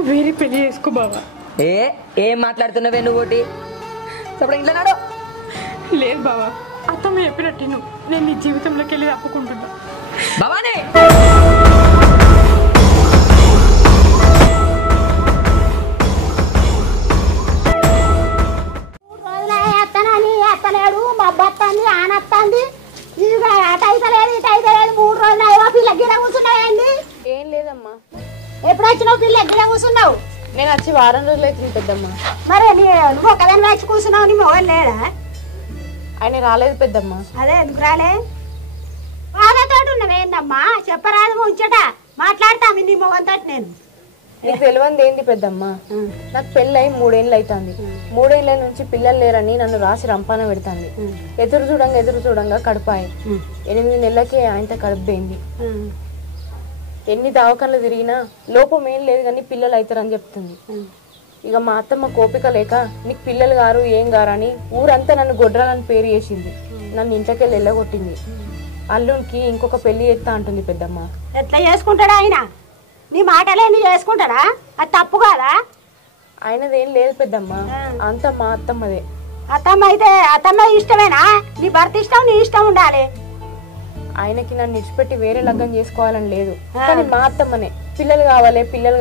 వేరే పెళ్లి చేసుకో బావా. ఏం మాట్లాడుతున్నావే నువ్వు? ఒకటి ఇంట్లో నాడు. లేదు బావా, అత్తమ్మ చెప్పినట్టు నేను నీ జీవితంలోకి వెళ్ళి తప్పుకుంటున్నా. భవానీ అత్తలేడు మా బత్తంది ఆనత్తంది ఇక అటు అయితలేదు ఇటు అయితలేదు 3 రోజులు అయ్యో పిల్ల గిడ కూర్చున్నాయండి. ఏం లేదమ్మా, ఎప్పుడు వచ్చినావు పిల్ల గిడ కూర్చున్నావు? నేను వచ్చి వారం రోజులు అవుతుంది పెద్దమ్మా. మరి నువ్వు ఒకదాన్ని వచ్చి కూర్చున్నావు, నీ మొగలు లేడా? ఆయన రాలేదు పెద్దమ్మా. అదే ఎందుకు రాలే? వాళ్ళతో ఉన్నవేందమ్మా చెప్పరాదు ఉంచట మాట్లాడతాము నీ మొగంతో. నేను నీకు తెలియంది ఏంటి పెద్దమ్మా, నాకు పెళ్ళై 3 ఏళ్ళు అవుతుంది. 3 ఏళ్ళ నుంచి పిల్లలు లేరని నన్ను రాసి రంపాన పెడుతుంది. ఎదురు చూడంగా కడుపాయి. 8 నెలలకే ఆయనతో కడుపుపోయింది. ఎన్ని దవాఖానలు తిరిగినా లోపం ఏం లేదు కానీ పిల్లలు అవుతారని చెప్తుంది. ఇక మా అత్తమ్మ కోపిక లేక నీకు పిల్లలు గారు ఏం గారు అని ఊరంతా నన్ను గొడ్రాలని పేరు చేసింది. నన్ను ఇంట్లోకెళ్ళి వెళ్ళగొట్టింది. అల్లునికి ఇంకొక పెళ్లి చేస్తా అంటుంది పెద్దమ్మ. ఎట్లా చేసుకుంటాడా ఆయన? నీ మాటలేంది చేసుకుంటాడా? అది తప్పు కాదా? ఆయనదేం లేదు పెద్దమ్మ, అంతా మా అత్తమ్మదే. అత్తమ్మ అయితే అత్తమ్మ ఇష్టమేనా? నీ భర్త ఇష్టం నీ ఇష్టం ఉండాలి. ఆయనకి నన్ను విడిచిపెట్టి వేరే లగ్గం చేసుకోవాలని లేదు, కానీ మా అత్తమ్మనే పిల్లలు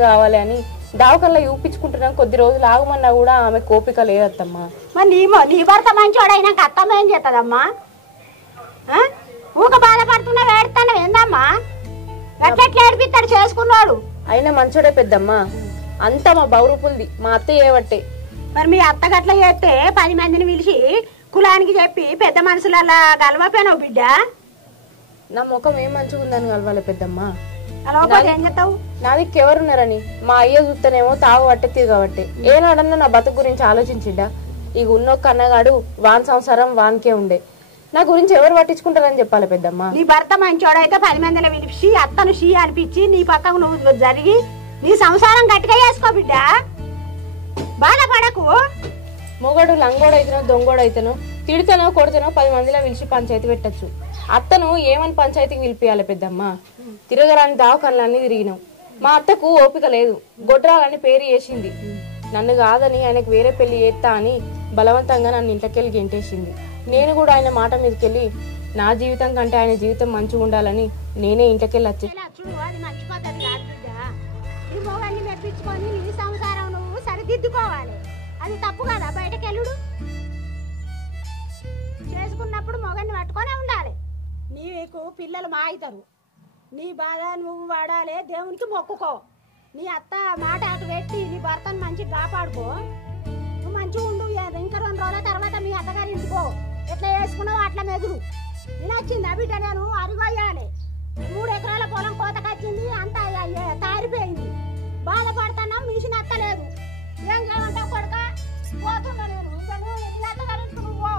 కావాలి అని దావకల్లా చూపించుకుంటున్నాం. కొద్ది రోజులు ఆగమన్నా కూడా ఆమె కోపిక లేదత్తమ్మ. మరి నీ భర్త మంచోడైనాక అత్తమ్మ ఏం చేస్తుందమ్మా? ఊక బాధపడుతున్నా వేడుతాను ఏందమ్మా? ఎట్లా ఏడిపిస్తాడు చేసుకున్నాడు? అయినా మంచోడే పెద్దమ్మ, అంతా మా బౌరూపులది, మా అత్త చేయబట్టే. మరి మీ అత్త గట్ల చేస్తే 10 మందిని పిలిచి కులానికి చెప్పి పెద్ద మనుషులలా గలవపోయినావు బిడ్డ. నా ముఖం ఏం మంచిగా ఉందని కలవాలి పెద్దమ్మ. ఏం చెప్తావు? నా దిక్కు ఎవరున్నారని మా అయ్య చూస్తేనేమో తాగు పట్టే కాబట్టి ఏనాడన్నా నా బతుకు గురించి ఆలోచించిండా? ఇక ఉన్నొక్క అన్నగాడు వాన్ సంసారం వానికే ఉండే, నా గురించి ఎవరు పట్టించుకుంటారని చెప్పాలి పెద్దమ్మ. నీ భర్త మంచోడైతే 10 మందిని పిలిచి అత్తను షీ అనిపించి నీ పక్కకు నువ్వు జరిగి నీ సంసారం గట్టిగా చేసుకో బిడ్డ. బాధపడకు. మొగడు లంగోడైతేనో దొంగోడైతేనో తిడితేనో కొడితేనో 10 మందిలో పిలిచి పంచాయతీ పెట్టచ్చు. అత్తను ఏమని పంచాయతీకి పిలిపియాలి పెద్దమ్మ? తిరగరాని దావకన్లన్నీ తిరిగినావు. మా అత్తకు ఓపిక లేదు, గొడ్రాలని పేరు చేసింది. నన్ను కాదని ఆయనకు వేరే పెళ్లి చేస్తా అని బలవంతంగా నన్ను ఇంట్లోకెళ్ళి గెంటేసింది. నేను కూడా ఆయన మాట మీదకెళ్ళి నా జీవితం కంటే ఆయన జీవితం మంచిగా ఉండాలని నేనే ఇంట్లోకెళ్ళి వచ్చి మెప్పించుకొని నీ సంసారం నువ్వు సరిదిద్దుకోవాలి. అది తప్పు కదా బయటకెళ్ళుడు. చేసుకున్నప్పుడు మొగన్ని పట్టుకొనే ఉండాలి. నీకు పిల్లలు మాయితారు, నీ బాధ నువ్వు వాడాలి, దేవునికి మొక్కుకో. నీ అత్త మాట అటు పెట్టి నీ భర్తను మంచిగా కాపాడుకో. నువ్వు మంచిగా ఉండు. ఇంకా 2 రోజుల తర్వాత మీ అత్తగారి ఇంటికో. ఎట్లా వేసుకున్నావు అట్లా మెదురు. నేను వచ్చింది బిడ్డ, నేను అరిగొయ్యాలి. 3 ఎకరాల పొలం కోతకొచ్చింది, అంతా తారిపోయింది. బాధపడుతున్నా మిషన్ అత్తలేదు. ఏం చేయమంటావు కొడుక? పోతున్నా నేను. నీ అత్తగారి ఇంటికి నువ్వు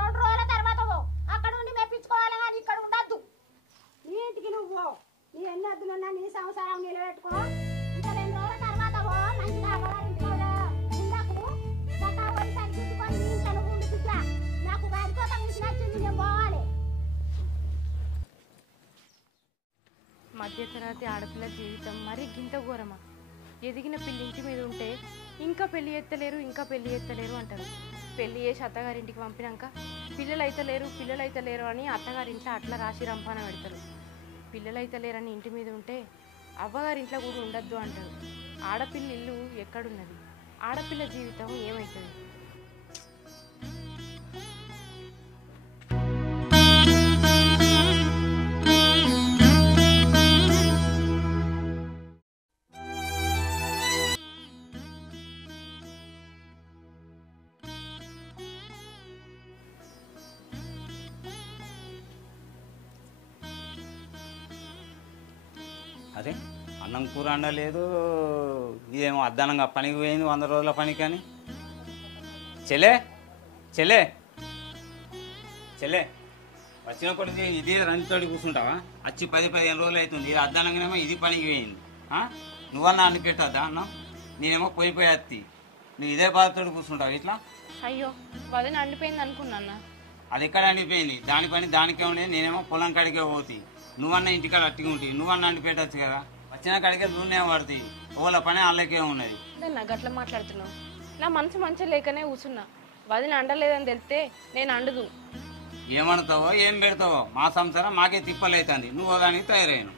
2 రోజుల తర్వాత అక్కడ ఉండి మెప్పించుకోవాలి, కానీ ఇక్కడ ఉండద్దు. నీ ఇంటికి నువ్వు నీ ఎన్ని అద్దులున్నా నీ సంసారం నిలబెట్టుకో. ఇంకా 2 రోజుల తర్వాత మంచిగా అమ్మగారి ఇంటికి ఉండకు. చక్కగా పోయి సరిదిద్దుకొని నీ ఇంట్లో నువ్వు ఉండి పిట్లా. నాకు వారికోత మిషన్ వచ్చింది, నేను పోవాలి. మధ్యతరగతి ఆడపిల్ల జీవితం మరీ గింత ఘోరమా? ఎదిగిన పిల్లి ఇంటి మీద ఉంటే ఇంకా పెళ్లి ఎత్తలేరు అంటారు. పెళ్లి చేసి అత్తగారింటికి పంపినాక పిల్లలు అయితే లేరు అని అత్తగారింట్లో అట్లా రాసి రంపాన పెడతారు. పిల్లలు అయితే లేరని ఇంటి మీద ఉంటే అవ్వగారింట్లో కూడా ఉండద్దు అంటారు. ఆడపిల్ల ఇల్లు ఎక్కడున్నది? ఆడపిల్ల జీవితం ఏమవుతుంది? అరే అన్నం కూర అండలేదు, ఇదేమో అద్దానంగా పనికి పోయింది 100 రోజుల పని. కానీ చెలే వచ్చినప్పటి నుంచి ఇదే రంజితోడి కూర్చుంటావా? వచ్చి 10-15 రోజులు అవుతుంది. ఇది అద్దానంగానేమో ఇది పనికి పోయింది. నువ్వన్నా అన్ని పెట్టద్దా అన్నం? నేనేమో పోయిపోయి అత్తి, నువ్వు ఇదే బాధతోటి కూర్చుంటావు ఇట్లా. అయ్యో వదిన అండిపోయింది అనుకున్నా. అది ఎక్కడ అండిపోయింది? దాని పని దానికే ఉండేది. నేనేమో పొలం కాడికే పోతాయి, నువ్వన్నా ఇంటికాడ అట్టిగా ఉంటుంది. నువ్వన్నా అండి పెట్టచ్చు కదా. వచ్చిన కాడికే నూనె పడుతుంది, ఓళ్ళ పని వాళ్ళకే ఉన్నది. నాకు అట్లా మాట్లాడుతున్నావు. నా మనసు మంచిగా లేకనే కూర్చున్నా. వదిన అండలేదని తెలిస్తే నేను అండదు. ఏమనుతావో ఏం పెడతావో మా సంసారం మాకే తిప్పలైతుంది నువ్వు దానికి తయారైన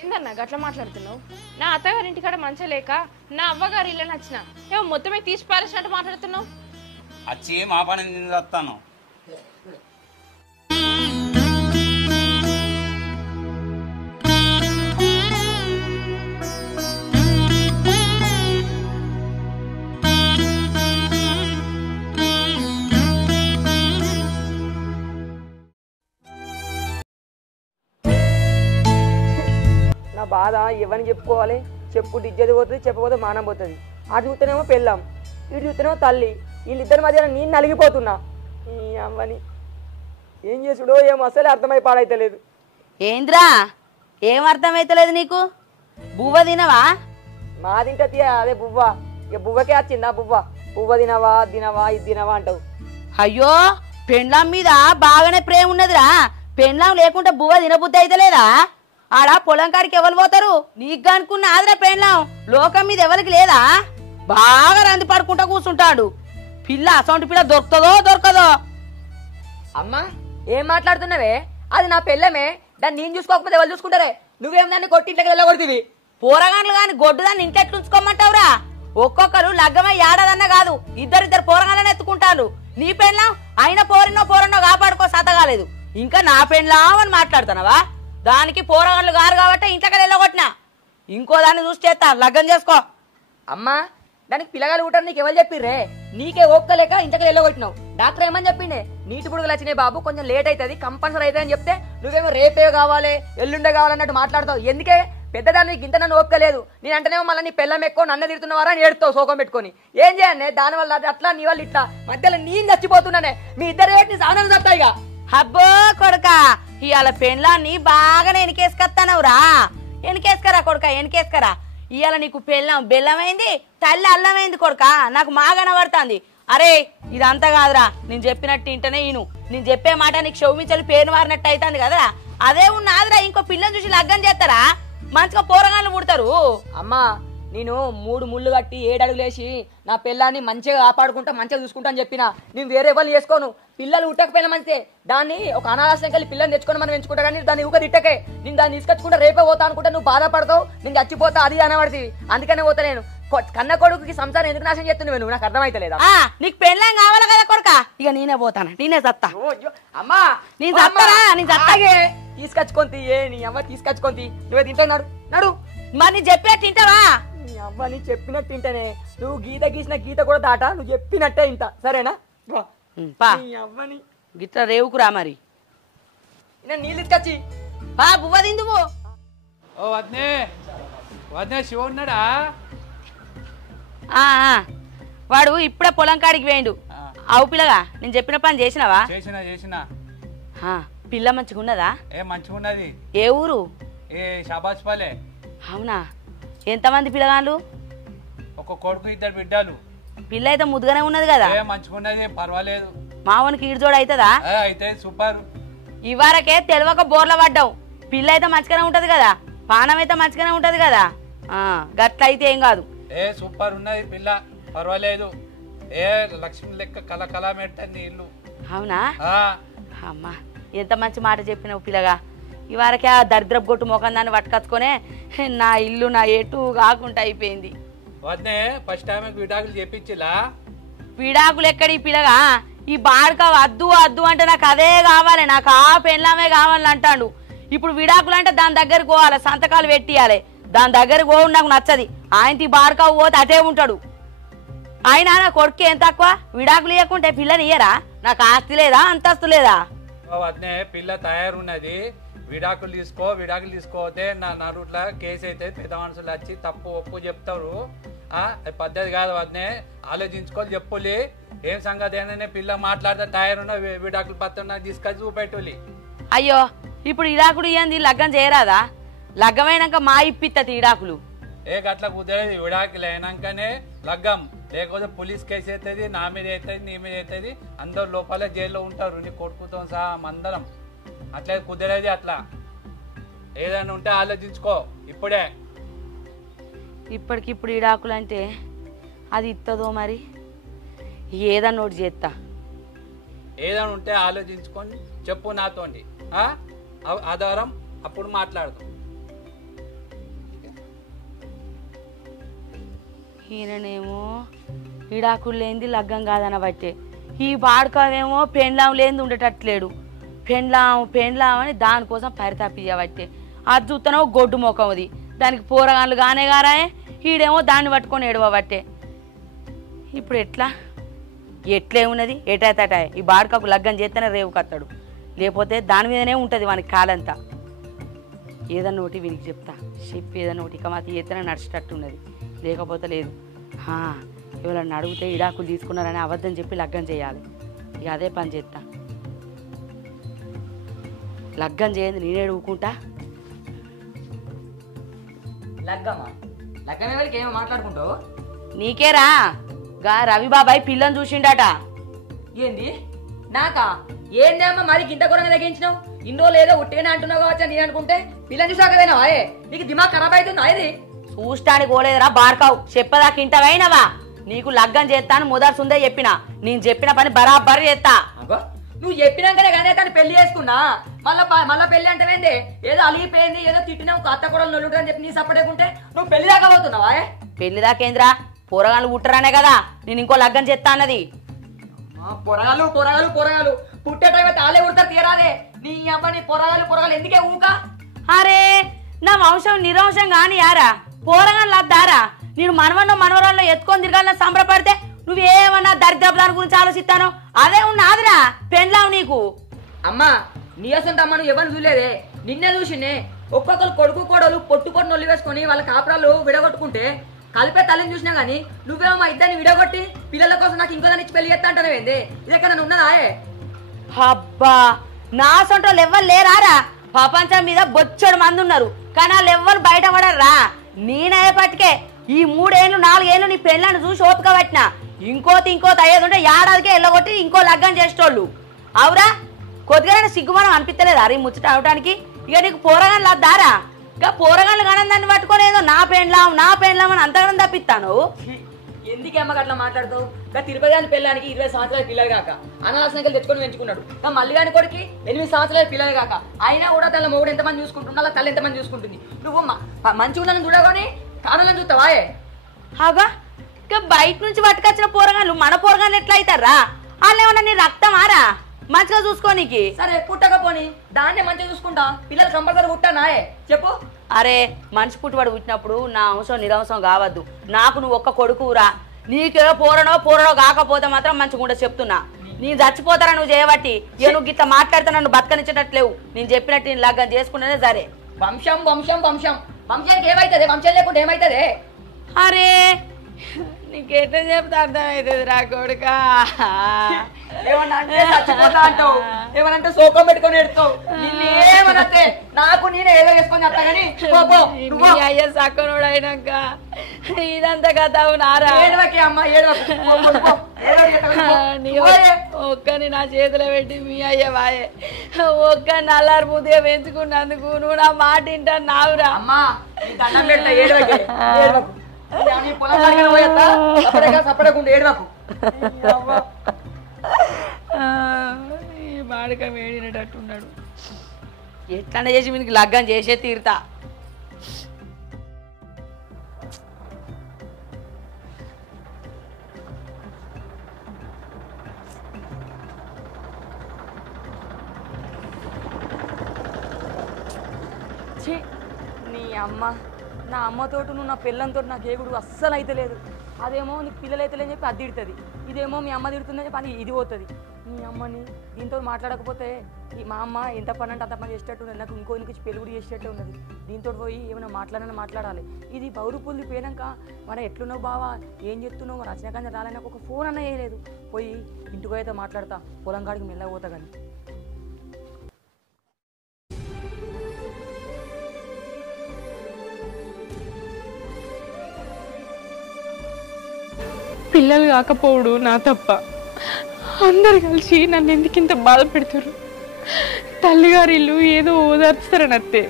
ఏందన్నా గట్లా మాట్లాడుతున్నావు? నా అత్తగారింటి కాడ మంచిగా లేక నా అవ్వగారి ఇల్లు నచ్చిన ఏమో మొత్తమే తీసి పారేసినట్టు మాట్లాడుతున్నావు. వచ్చి మా పని వస్తాను. నా బాధ ఎవరిని చెప్పుకోవాలి? చెప్పుకుంటే ఇజ్జత పోతుంది, చెప్పకపోతే మానం పోతుంది. అటు చూస్తేనేమో పెళ్ళాం, ఇటు చూస్తేనేమో తల్లి. వీళ్ళిద్దరి మధ్య నేను నలిగిపోతున్నా. ఈ అమ్మని ఏం చేసుడో ఏమో అసలే అర్థమై పాడైతలేదు. ఏంద్రా ఏం అర్థమైతలేదు నీకు? బువ్వ తినవా? మా తింటే అదే బువ్వ. ఇక బువ్వకే వచ్చిందా బువ్వ? బువ్వ తినవా తినవా ఇది తినవా అంటావు. అయ్యో పెండ్లాం మీద బాగానే ప్రేమ ఉన్నదిరా. పెండ్లాం లేకుంటే బువ్వ తినబుద్ధి అయితలేదా? ఆడ పొలం కాడికి ఎవరు పోతారు? నీకు అనుకున్న ఆదరా పెండ్లాం లోకం మీద ఎవరికి లేదా? బాగా రంది పడుకుంటా కూర్చుంటాడు. పిల్ల అసొంటి పిల్ల దొరుకుతుందో దొరకదో? అమ్మా ఏం మాట్లాడుతున్నావే? అది నా పెళ్ళమే, దాన్ని నేను చూసుకోకపోతే ఎవరు చూసుకుంటారే? నువ్వేం దాన్ని కొట్టి ఇంట్లోకి వెళ్ళగొడుతుంది. పోరగాన్లు గాని గొడ్డు దాన్ని ఇంకెట్లు ఉంచుకోమంటావురా? ఒక్కొక్కరు లగ్గమై ఏడాదన్నా కాదు ఇద్దరిద్దరు పోరగాళ్ళని ఎత్తుకుంటారు. నీ పెండ్లాం అయిన పోరన్నో కాపాడుకో సతగాలేదు, ఇంకా నా పెండ్లాం అని మాట్లాడుతున్నావా? దానికి పోరగాళ్ళు గారు కాబట్టి ఇంట్లోకి వెళ్ళగొట్టినా. ఇంకో దాన్ని చూసి చేస్తా, లగ్గం చేసుకో. అమ్మా దానికి పిల్లగాలు ఉంటారు నీకు ఎవరు చెప్పిర్రే? నీకే ఓపుకలేక ఇంతకు వెళ్ళగొట్టినావు. డాక్టర్ ఏమని చెప్పిండే? నీటి బుడుగులు వచ్చినాయి బాబు, కొంచెం లేట్ అవుతుంది, కంపల్సరీ అవుతుంది అని చెప్తే నువ్వేమో రేపే కావాలి ఎల్లుండే కావాలన్నట్టు మాట్లాడతావు. ఎందుకే? పెద్దదాన్ని ఇంత నన్ను ఓపుకలేదు. నేను అంటేనేమో మళ్ళీ నీ పిల్లం ఎక్కువ నన్ను తిడుతున్నవారా అని ఏడుతావు సోకం పెట్టుకొని. ఏం చేయండి దానివల్ల అట్లా నీ వాళ్ళు ఇట్లా మధ్యలో నేను చచ్చిపోతున్నానే. మీ ఇద్దరు రేటు సాధనలు చెప్తాయి. ఇక అబ్బో కొడుక ఇవాళ పెండ్లాన్ని బాగానే ఎనికేసుకొస్తానవురా. ఎనికేసుకరా కొడుక ఎనికేసుకరా. ఇవాళ నీకు పెళ్ళం బెల్లమైంది, తల్లి అల్లమైంది కొడుక. నాకు మాగన పడుతుంది. అరే ఇదంతా కాదురా, నేను చెప్పినట్టు ఇంటనే ఈను. నేను చెప్పే మాట నీకు షౌమించలు పేరు మారినట్టు అవుతుంది కదరా. అదే ఉన్నాదిరా, ఇంకో పిల్లని చూసి లగ్గం చేస్తారా? మంచిగా పోరగాళ్ళు పుడతారు. అమ్మా నేను 3 ముళ్ళు కట్టి 7 అడుగులేసి నా పిల్లాన్ని మంచిగా కాపాడుకుంటా మంచిగా చూసుకుంటా అని చెప్పిన. నేను వేరే వాళ్ళు చేసుకోను. పిల్లలు ఉట్టకపోయినా మంచిదే, దాన్ని ఒక అనాథాశ్రమం వెళ్ళి పిల్లని తెచ్చుకొని మనం ఎంచుకుంటా. కానీ దాన్ని ఊక తిట్టకే. నేను దాన్ని తీసుకొచ్చుకుంటా రేపే పోతా అనుకుంటా నువ్వు బాధపడతావు, నేను చచ్చిపోతా అది అనబడుతుంది. అందుకనే పోతా నేను. కన్న కొడుకుకి సంసారం ఎందుకు నాశనం చేస్తున్నావు నువ్వు? నాకు అర్థమైతలేదా? నీకు పెళ్ళం కావాలి కదా కొడుక, ఇక నేనే పోతాను, నేనే చత్తా. అమ్మా నేను చస్తారా? నేను చత్తాగే. తీసుకొచ్చుకొని నీ అమ్మ తీసుకొచ్చుకొని నువ్వే తింటావు. నడు నడు. మరి నీ చెప్పినట్టు తింటావా? నీ అమ్మ నీ చెప్పినట్టు తింటానే. నువ్వు గీత గీసిన గీత కూడా దాట, నువ్వు చెప్పినట్టే ఇంత సరేనా? అవ్వని గిట్ల రేవుకురా. మరి నీళ్ళు తీసుకొచ్చి బువ్వ తిందువు. ఓ వద్నే వద్నే శివ ఉన్నాడా? వాడు ఇప్పుడే పొలం కాడికి వేయండు. అవు పిల్లగా నేను చెప్పిన పని చేసినావా? చేసిన పిల్ల మంచిగా ఉన్నదా? ఏ మంచిగా ఉన్నది. ఏ ఊరు? ఏ షాబాజ్ పాలే. అవునా? ఎంతమంది పిల్లగాళ్ళు? ఒక కొడుకు 2 బిడ్డలు. పిల్ల అయితే ముద్దుగానే ఉన్నది కదా? మంచిగా ఉన్నది, పర్వాలేదు. మావనికి ఈడుజోడు అవుతుందా? అయితే సూపర్. ఇవరకే తెలియక బోర్ల పడ్డావు. పిల్ల అయితే మంచిగానే ఉంటది కదా, పానం అయితే మంచిగానే ఉంటది కదా. గట్ల అయితే ఏం కాదు. సూపర్ ఉన్నది పిల్ల, పర్వాలేదు. లక్ష్మి లెక్క కల కళ మెట్టని ఇల్లు. అవునా? అమ్మా ఎంత మంచి మాట చెప్పినావు పిల్లగా. ఇవరకే ఆ దరిద్రపు గొట్టు మొఖం దాన్ని పట్టుకొచ్చుకొనే నా ఇల్లు నా ఎటు కాకుండా అయిపోయింది. వద్దే ఫస్ట్ టైం విడాకులు చెప్పించిలా? విడాకులు ఎక్కడి పిల్లగా? ఈ బాడక వద్దు వద్దు అంటే నాకు అదే కావాలి, నాకు ఆ పెళ్ళామే కావాలని అంటాడు. ఇప్పుడు విడాకులు అంటే దాని దగ్గరకు పోవాలి, సంతకాలు పెట్టియాలి. దాని దగ్గరకు పోవు నాకు నచ్చది. ఆయన ఈ బాడక పోతే అటే ఉంటాడు. ఆయన నా కొడుకు ఏం తక్కువ? విడాకులు ఇవ్వకుంటే పిల్లని ఇయ్యరా? నాకు ఆస్తి లేదా అంతస్తు లేదా? వద్దే పిల్ల తయారున్నది, విడాకులు తీసుకోతే నా నరుట్లా కేసు అయితే పెద్ద మనుషులు వచ్చి తప్పు ఒప్పు చెప్తారు. పద్ధతి కాదు వద్దే, ఆలోచించుకోవాలి చెప్పులి. ఏం సంగతి ఏంటనే పిల్ల మాట్లాడితే తయారున్న విడాకులు పత్రం తీసుకొచ్చి చూపెట్టులి. అయ్యో ఇప్పుడు విడాకులు ఇయ్యంది లగ్గం చేయరాదా? లగ్గమైనాక మా ఇప్పిత్తది విడాకులు. గట్ల కుదరదు, విడాకులు అయినాకనే లగ్గం. లేకపోతే పోలీస్ కేసు అవుతుంది, నా మీద అవుతుంది, నీ మీద అవుతుంది. అందరు లోపల జైల్లో ఉంటారు, నీ కొడుకుతో సహా మందరం. అట్లా కుదరేది. అట్లా ఏదైనా ఉంటే ఆలోచించుకో ఇప్పుడే. ఇప్పటికిప్పుడు విడాకులు అంటే అది ఇస్తుందో మరి? ఏదన్నా ఒకటి చేస్తా. ఏదైనా ఉంటే ఆలోచించుకొని చెప్పు నాతోండి ఆధారం అప్పుడు మాట్లాడదాం. ఈయననేమో విడాకులు లేనిది లగ్గం కాదనబట్టే, ఈ బాడుకమేమో పెండ్లాం లేనిది ఉండేటట్లేడు. పెండ్లాం అని దానికోసం పరితాపియబట్టే. అది చూస్తానో గొడ్డు ముఖం అది, దానికి పోరగాళ్ళు గానే గారాయే, ఈడేమో దాన్ని పట్టుకొని ఏడవబట్టే. ఇప్పుడు ఎట్లే ఉన్నది ఎటాయతటాయ. ఈ బాడుకకు లగ్గం చేస్తేనే రేవు కత్తాడు, లేకపోతే దాని మీదనే ఉంటుంది వానికి కాలంతా. ఏదన్నా ఒకటి వీనికి చెప్తా, చెప్పి ఏదన్నా ఒకటి ఇక మాత్రం చేస్తేనే నడిచేటట్టు ఉన్నది, లేకపోతే లేదు. ఎవరన్నా అడిగితే ఇడాకులు తీసుకున్నారని అబద్ధం చెప్పి లగ్గం చేయాలి. ఇక అదే పని చేస్తా. లగ్గం చేయండి నేనే ఊకుంటా. లగ్గం ఎవరికి ఏమో మాట్లాడుకుంటావు? నీకేరా గా రవి బాబాయ్ పిల్లని చూసిండట. ఏంది నాకా? ఏందేమ్మా మరి ఇంత ఘోరంగా తగ్గించినావు? ఇన్నో లేదో ఉట్టేనే అంటున్నావు కావచ్చా నేను అనుకుంటే పిల్లని చూసాకదేనా వాయే? నీకు దిమాగ్ ఖరాబ్ అవుతుంది ఆయది. చూస్తానికి పోలేదురా బార్కావు, చెప్పదాకా ఇంటవైనవా? నీకు లగ్గం చేస్తాను మొదటి చెప్పిన, నేను చెప్పిన పని బరాబర్ చేస్తా. నువ్వు చెప్పినాకనే కానీ తను పెళ్లి చేసుకున్నా, మళ్ళా పెళ్లి అంటేంది? ఏదో అలిగిపోయింది, ఏదో తిట్టినావు, అత్త కూడా నొల్లుంటు అని చెప్పి నీ సపడేకుంటే నువ్వు పెళ్లి దాకా పోతున్నావా? పెళ్లి దాకేంద్రా, పోరగాళ్ళు పుట్టరానే కదా నేను ఇంకో లగ్గం చేస్తా అన్నది. పొరగాలు పుట్టే టైం అయితే ఆలే ఉడతారు తీరాదే. నీ అమ్మ నీ పొరగాలు ఎందుకే ఊక? అరే నా వంశం నిరంశం కాని యారా, పోరగాళ్ళు అద్దారా? నేను మనవరాల్లో ఎత్తుకొని తిరగాలని సంబరపడితే నువ్వేమన్నా దరిద్రపు దాని గురించి ఆలోచిస్తాను. అదే ఉన్నాదిరా పెండ్లావు నీకు. అమ్మా నీ అసంత అమ్మ నువ్వు ఎవరిని చూడలేదే, నిన్నే చూసినే. ఒక్కొక్కరు కొడుకు కోడలు పొట్టుకొని నొల్లి వేసుకొని వాళ్ళ కాపురాలు విడగొట్టుకుంటే కలిపే తల్లిని చూసినా గానీ నువ్వేమో మా ఇద్దరిని విడగొట్టి పిల్లల కోసం నాకు ఇంకో దాన్ని ఇచ్చి పెళ్లి చేస్తా అంటానేంది? ఇది ఎక్కడ ఉన్నదాయే? అబ్బా నా సొంటోళ్ళు ఎవ్వరు లేరారా? ప్రపంచం మీద బొచ్చడు మంది ఉన్నారు, కానీ వాళ్ళు ఎవ్వరు బయటపడరా. నేనయ్యేపటికే ఈ 3 ఏళ్ళు 4 ఏళ్ళు నీ పెళ్ళాన్ని చూసి ఓపిక పట్టినా. ఇంకోతి అయ్యేది ఉంటే ఏడాదికే ఎల్లగొట్టి ఇంకో లగ్గం చేసేటోళ్ళు. అవురా కొద్దిగా సిగ్గుమానం అనిపించలేదు అరే ముచ్చట అవటానికి? ఇక నీకు పోరగాళ్ళు అద్దారా? ఇక పోరగాళ్ళు కానీ దాన్ని పట్టుకొని ఏదో నా పెండ్లాం అని అంతగానం తప్పిస్తాను. ఎందుకేమ్మా అట్లా మాట్లాడతావు? తిరుపతి గారి పెళ్ళానికి 20 సంవత్సరాల పిల్లలు కాక అనాథాశ్రమాలు తెచ్చుకొని పెంచుకున్నాడు. మల్లి గాని కొడుకు 8 సంవత్సరాల పిల్లలు కాక అయినా కూడా తన మొగుడు ఎంతమంది చూసుకుంటున్నా, తల్లి ఎంతమంది చూసుకుంటుంది? నువ్వు మంచిగా ఉందని చూడగానే కావాలని చూస్తావాయే? అగా ఇక బయట నుంచి పట్టుకొచ్చిన పోరగాళ్ళు మన పోరగాళ్ళు ఎట్లా అవుతారా? వాళ్ళు ఏమన్నా నీ రక్తమారా మంచిగా చూసుకోనీకి? సరే పుట్టకపోని దాన్నే మంచిగా చూసుకుంటా, పిల్లలు కంపల్సరీ పుట్టానాయే చెప్పు. అరే మనిషి పుట్టుబడి పుట్టినప్పుడు నా అంశం నిరంశం కావద్దు. నాకు నువ్వు ఒక్క కొడుకురా, నీకే పోరనో కాకపోతే మాత్రం మంచిగా కూడా చెప్తున్నా. నేను చచ్చిపోతారా నువ్వు చేయబట్టి? నువ్వు గిట్లా మాట్లాడితే నన్ను బతకనిచ్చేటట్లేవు. నేను చెప్పినట్టు నేను లగ్గం చేసుకునేదే సరే. వంశానికి ఏమైతుంది? వంశం లేకుండా ఏమైతుంది? అరే నీకెట్లా చెప్తా అర్థమవుతుంది రా కొడుక. ఏమన్నా చచ్చిపోతా అంటావు, ఏమనంటే సోకం పెట్టుకొని ఎడతావు. నిన్నేమనంటే నాకు నేనే ఏదో వేసుకొని చెప్తా కానీ అయ్య సక్కనోడు అయినాక ఇదంతా కదా నారా. ఏడవకే అమ్మ ఒక్కని నా చేతిలో పెట్టి మీ అయ్య వాయే ఒక్క నల్లారు ముద్దుగా పెంచుకున్నందుకు నువ్వు నా మాట వింటాను నావురా. అమ్మా దండం పెడతా ఏడవకే. సపడకుండా ఏడవకు. ఈ బాడక వేడినట్టున్నాడు. ఎట్లా చేసి మీకు లగ్గం చేసే తీరుతా. నీ అమ్మ నా అమ్మతోటి నువ్వు నా పిల్లలతో నాకు ఏగుడు అస్సలు అయితే లేదు. అదేమో నీకు పిల్లలు అయితే లేని చెప్పి అది తిడుతుంది, ఇదేమో మీ అమ్మ తిడుతుందని చెప్పి అది ఇది పోతుంది. మీ అమ్మని దీంతో మాట్లాడకపోతే మా అమ్మ ఎంత పని అంటే అంత పని చేసేటట్టు ఉన్నది. నాకు ఇంకో ఇంకొచ్చి పెళ్లి కూడా చేసేటట్టు ఉన్నది. దీంతో పోయి ఏమైనా మాట్లాడాలి. ఇది బౌరు పుల్లి పోయినాక మన ఎట్లున్నావు బావా, ఏం చెప్తున్నావు, మన రచనకాంత రాలని ఒక ఫోన్ అన్న వేయలేదు. పోయి ఇంటికి అయితే మాట్లాడతా, పొలం కాడికి మెల్లగా పోతా. కానీ పిల్లలు కాకపోవడు నా తప్ప. అందరు కలిసి నన్ను ఎందుకింత బాధ పెడతారు? తల్లిగారి ఇల్లు ఏదో ఓదార్చుతారని అత్తే,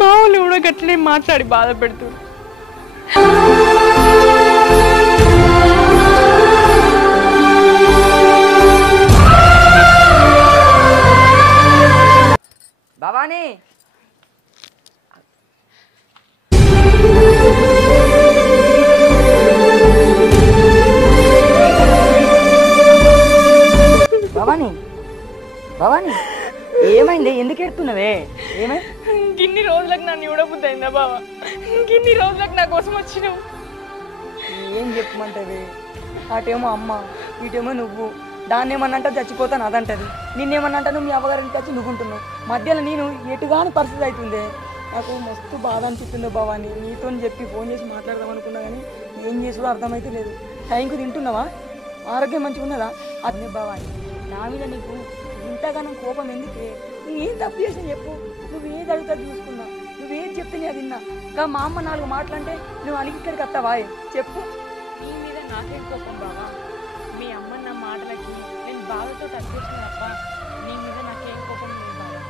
మా వాళ్ళు కూడా గట్లనే మాట్లాడి బాధ పెడతారు. భవానీ భవానీ భవానీ ఏమైంది? ఎందుకు ఎడుతున్నావే? ఏమై గిన్ని రోజులకు నన్ను చూడబుద్ది అయిందా బావా? గిన్ని రోజులకు నా కోసం వచ్చినావు. ఏం చెప్పమంటది? అటేమో అమ్మ, ఇటేమో నువ్వు. దాన్ని ఏమన్నంటే చచ్చిపోతాను అదంటది, నిన్నేమన్నంటే నువ్వు మీ అవ్వగారింటికి వచ్చి నువ్వుంటున్నావు. మధ్యలో నేను ఎటుగాని పరిస్థితి అవుతుంది. నాకు మస్తు బాధ అనిపిస్తుంది భవాని. నీతో చెప్పి ఫోన్ చేసి మాట్లాడదాం అనుకున్నా కానీ ఏం చేసుడో అర్థమైతే లేదు. టైంకు తింటున్నావా? ఆరోగ్యం మంచిగా ఉన్నదా? అదే భవాని, నా మీద నీకు ఇంతగానో కోపం ఎందుకే? నేనేం తప్పు చేసినా చెప్పు. నువ్వేది అడుగుతా చూసుకున్నా, నువ్వేది చెప్తే నేను అది విన్నా. ఇంకా మా అమ్మ 4 మాటలంటే నువ్వు అలిగి ఇక్కడికి వస్తావా? చెప్పు. నీ మీద నాకేం కోపం బావా? మీ అమ్మ నా మాటలకి నేను బాధతో అనిపించిన తప్ప నీ మీద నాకేం కోపం లేదు బావా.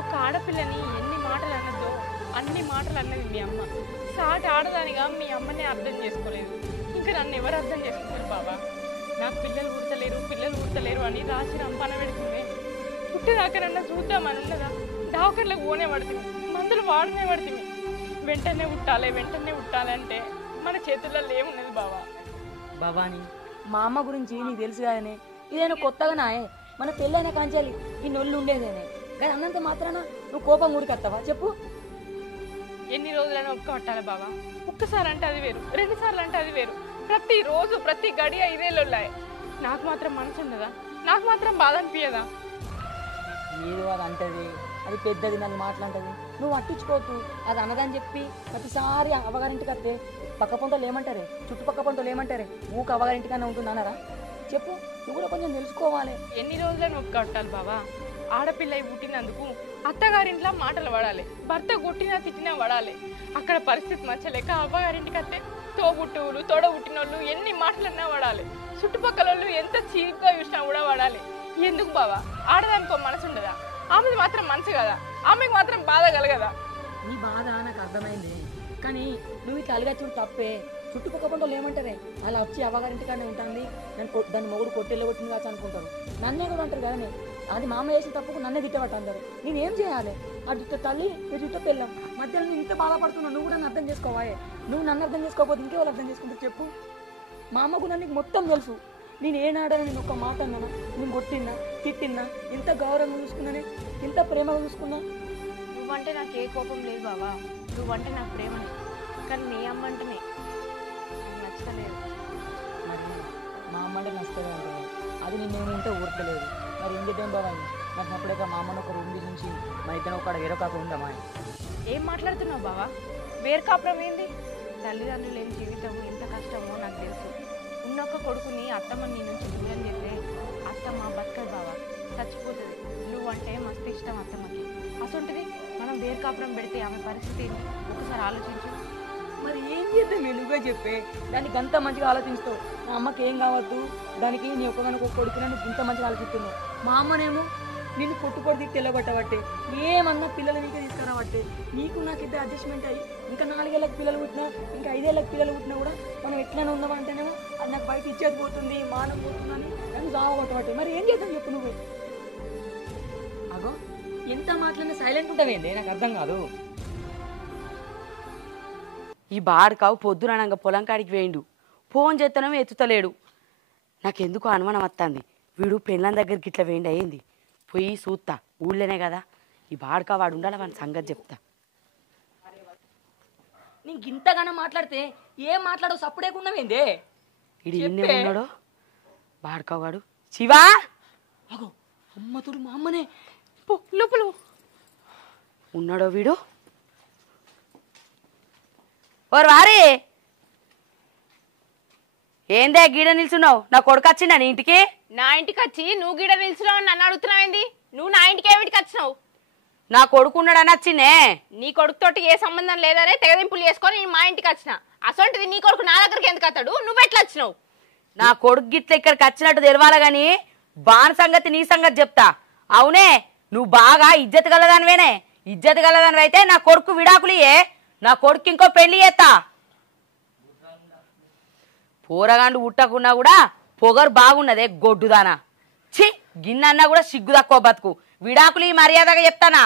ఒక ఆడపిల్లని ఎన్ని మాటలు అన్నదో అన్ని మాటలు అన్నది మీ అమ్మ. సాటి ఆడదానిగా మీ అమ్మని అర్థం చేసుకోలేదు. ఇంకా నన్ను ఎవరు అర్థం చేసుకుంటారు బావా? నాకు పిల్లలు పుడతలేరు అని రాసి రంపాన పెడుతుంది. పుట్టిదాకా నన్ను చూద్దామని ఉన్నదా? డాక్టర్లకు పోనే పడుతుంది, మందులు వాడనే పడుతుంది. వెంటనే ఉట్టాలి అంటే మన చేతుల్లో ఏమున్నది బావా? భవాని, మా అమ్మ గురించి నీకు తెలుసు కానీ ఇదైనా కొత్తగానే మన పెళ్ళైనా కాంచాలి ఈ నొల్లు ఉండేదేనే. కానీ అన్నంత మాత్రాన నువ్వు కోపం ఊరికొస్తావా? చెప్పు. ఎన్ని రోజులైనా ఒక్క పట్టాలి బావా? ఒక్కసారి అంటే అది వేరు, 2 సార్లు అంటే అది వేరు. ప్రతిరోజు ప్రతి గడియ ఇదే లొల్లాయి. నాకు మాత్రం మనసు ఉండదా? నాకు మాత్రం బాధ అనిపించదా? ఏదో అది అంటది, అది పెద్దది, నన్ను మాట్లాంటది. నువ్వు పట్టించుకోకు. అది అన్నదని చెప్పి ప్రతిసారి అవ్వగారింటికి వస్తే పక్క పంటలు ఏమంటారే, చుట్టుపక్క పంటలు ఏమంటారే? ఊక అవ్వగారింటికన్నా ఉంటున్నారా? చెప్పు. నువ్వు కూడా కొంచెం తెలుసుకోవాలి. ఎన్ని రోజులైనా ఒక్క పట్టాలి బావా? ఆడపిల్ల పుట్టినందుకు అత్తగారింట్లో మాటలు పడాలి, భర్త కొట్టినా తిట్టినా పడాలి. అక్కడ పరిస్థితి మచ్చలేక అవ్వగారింటికి వస్తే తోబుట్టువులు తోడ పుట్టినోళ్ళు ఎన్ని మాటలన్నా పడాలి, చుట్టుపక్కల వాళ్ళు ఎంత చీప్గా చూసినా కూడా పడాలి. ఎందుకు బావా? ఆడదానికో మనసు ఉండదా? ఆమెది మాత్రం మనసు కదా, ఆమెకు మాత్రం బాధ కలగదా? నీ బాధ నాకు అర్థమైంది, కానీ నువ్వు ఇట్లా అలిగచ్చుడు తప్పే. చుట్టుపక్క పంటలు ఏమంటారే? అలా వచ్చి అవ్వగారింటికానే ఉంటుంది, దాన్ని మొగుడు కొట్టెళ్ళి కొట్టింది కావచ్చు అనుకుంటారు. నన్నే కూడా అంటారు కదా. అది మామ చేసిన తప్పుకు నన్నే తిట్టబట్ట అందరు. నేనేం చేయాలి? ఆ జుట్ట తల్లి, ఈ జుట్ట పెళ్ళాం మధ్యలో నువ్వు ఇంత బాధపడుతున్నావు. నువ్వు కూడా నన్ను అర్థం చేసుకోవాయే. నువ్వు నన్ను అర్థం చేసుకోకపోతే ఇంకెవరు అర్థం చేసుకుంటారు చెప్పు. మా అమ్మకు నన్ను మొత్తం తెలుసు. నేను ఏనాడని నేను ఒక మాట అన్నాను, నేను కొట్టిన్నా తిట్టిన్నా, ఎంత గౌరవంగా చూసుకున్నానే, ఎంత ప్రేమగా చూసుకున్నా. నువ్వంటే నాకు ఏ కోపం లేదు బావా, నువ్వంటే నాకు ప్రేమనే. కానీ నీ అమ్మ అంటేనే నచ్చలేదు. మరి మా అమ్మ అంటే నచ్చలేదు అంటున్నాను, అది నేనేముంటే ఊరకలేదు. మరి ఏం చేద్దాం బాబా? నాకు అప్పుడే మా అమ్మను ఒక రూమ్ నుంచి మా ఇద్దరు ఒక వేరే కాక ఉండమా? ఏం మాట్లాడుతున్నావు బావా? వేరు కాపురం ఏంది? తల్లిదండ్రులు లేని జీవితం ఎంత కష్టమో నాకు తెలుసు. ఉన్నొక్క కొడుకుని అత్తమ్మ నీ నుంచి దూరం చేస్తే అత్తమ్మ బతకదు బావా, చచ్చిపోతుంది. నువ్వంటే మస్తు ఇష్టం అత్తమ్మకి. అసొంటిది మనం వేరు కాపురం పెడితే ఆమె పరిస్థితి ఒకసారి ఆలోచించు. మరి ఏం చేద్దాం? నువ్వే చెప్పే. దానికి అంత మంచిగా ఆలోచిస్తావు. మా అమ్మకి ఏం కావద్దు, దానికి నీ ఒక్కగానొక కొడుకునే నువ్వు ఇంత మంచిగా ఆలోచిస్తున్నావు. మా అమ్మనేమో నిన్ను కొట్టుకొడి తిట్టి తెల్లబట్టబట్టే, ఏమన్నా పిల్లలు నీకే తీసుకురాబట్టే, నీకు నాకు ఇద్దరు అడ్జస్ట్మెంట్ అయ్యి ఇంకా 4 ఏళ్ళకి పిల్లలు పుట్టినా, ఇంకా 5 ఏళ్ళకి పిల్లలు పుట్టినా కూడా మనం ఎట్లనే ఉన్నామంటేనేమో అది నాకు బయట ఇచ్చేది పోతుంది, మానం పోతుందని నన్ను జావబట్టబట్టే. మరి ఏం చేద్దాం చెప్పు నువ్వు? అగో ఎంత మాట్లాడినా సైలెంట్ ఉంటావేంది? నాకు అర్థం కాదు. ఈ బాడకావు పొద్దుననంగా పొలం కాడికి వేయండు, ఫోన్ చేస్తానేమో ఎత్తుతలేడు. నాకెందుకు అనుమానం వస్తుంది, వీడు పెళ్ళం దగ్గరికి ఇట్లా వేయండి అయ్యింది. పోయి చూస్తా, ఊళ్ళోనే కదా ఈ బాడకా, వాడు ఉండాలి, వాడి సంగతి చెప్తా. నీకు ఇంతగానో మాట్లాడితే ఏం మాట్లాడవు? సప్పుడేకున్నావేందే? ఇడు ఇన్నే ఉన్నాడో బాడకా వాడు. శివా అగో అమ్మతుడు, మా అమ్మనే లోపల ఉన్నాడో వీడు. ఓరు వారి ఏందే గీడ నిల్చున్నావు? నా కొడుకు వచ్చిండా నీ ఇంటికి? నా ఇంటికి వచ్చి నువ్వు గిడ నిల్చున్నావు నన్ను అడుగుతున్నావేంది? నువ్వు నా ఇంటికి ఏమిటికి వచ్చినావు? నా కొడుకున్నాడని వచ్చినే. నీ కొడుకుతోటి ఏ సంబంధం లేదనే తెగదింపులు చేసుకొని నేను మా ఇంటికి వచ్చిన. అసొంటిది నీ కొడుకు నా దగ్గరికి ఎందుకు వస్తాడు? నువ్వు ఎట్లా వచ్చినావు? నా కొడుకు గిట్ల ఇక్కడికి వచ్చినట్టు తెలవాలి గాని బాణ సంగతి నీ సంగతి చెప్తా. అవునే, నువ్వు బాగా ఇజ్జత్ గలదానివేనే. ఇజ్జత్ గలదానివి అయితే నా కొడుకు విడాకులియే, నా కొడుకు ఇంకో పెళ్లి చేస్తా. పోరగాండు ఉట్టకున్నా కూడా పొగరు బాగున్నదే గొడ్డుదానా. ఛీ, గిన్నన్నా కూడా సిగ్గు తక్కువ బతుకు. విడాకులు ఈ మర్యాదగా చెప్తానా?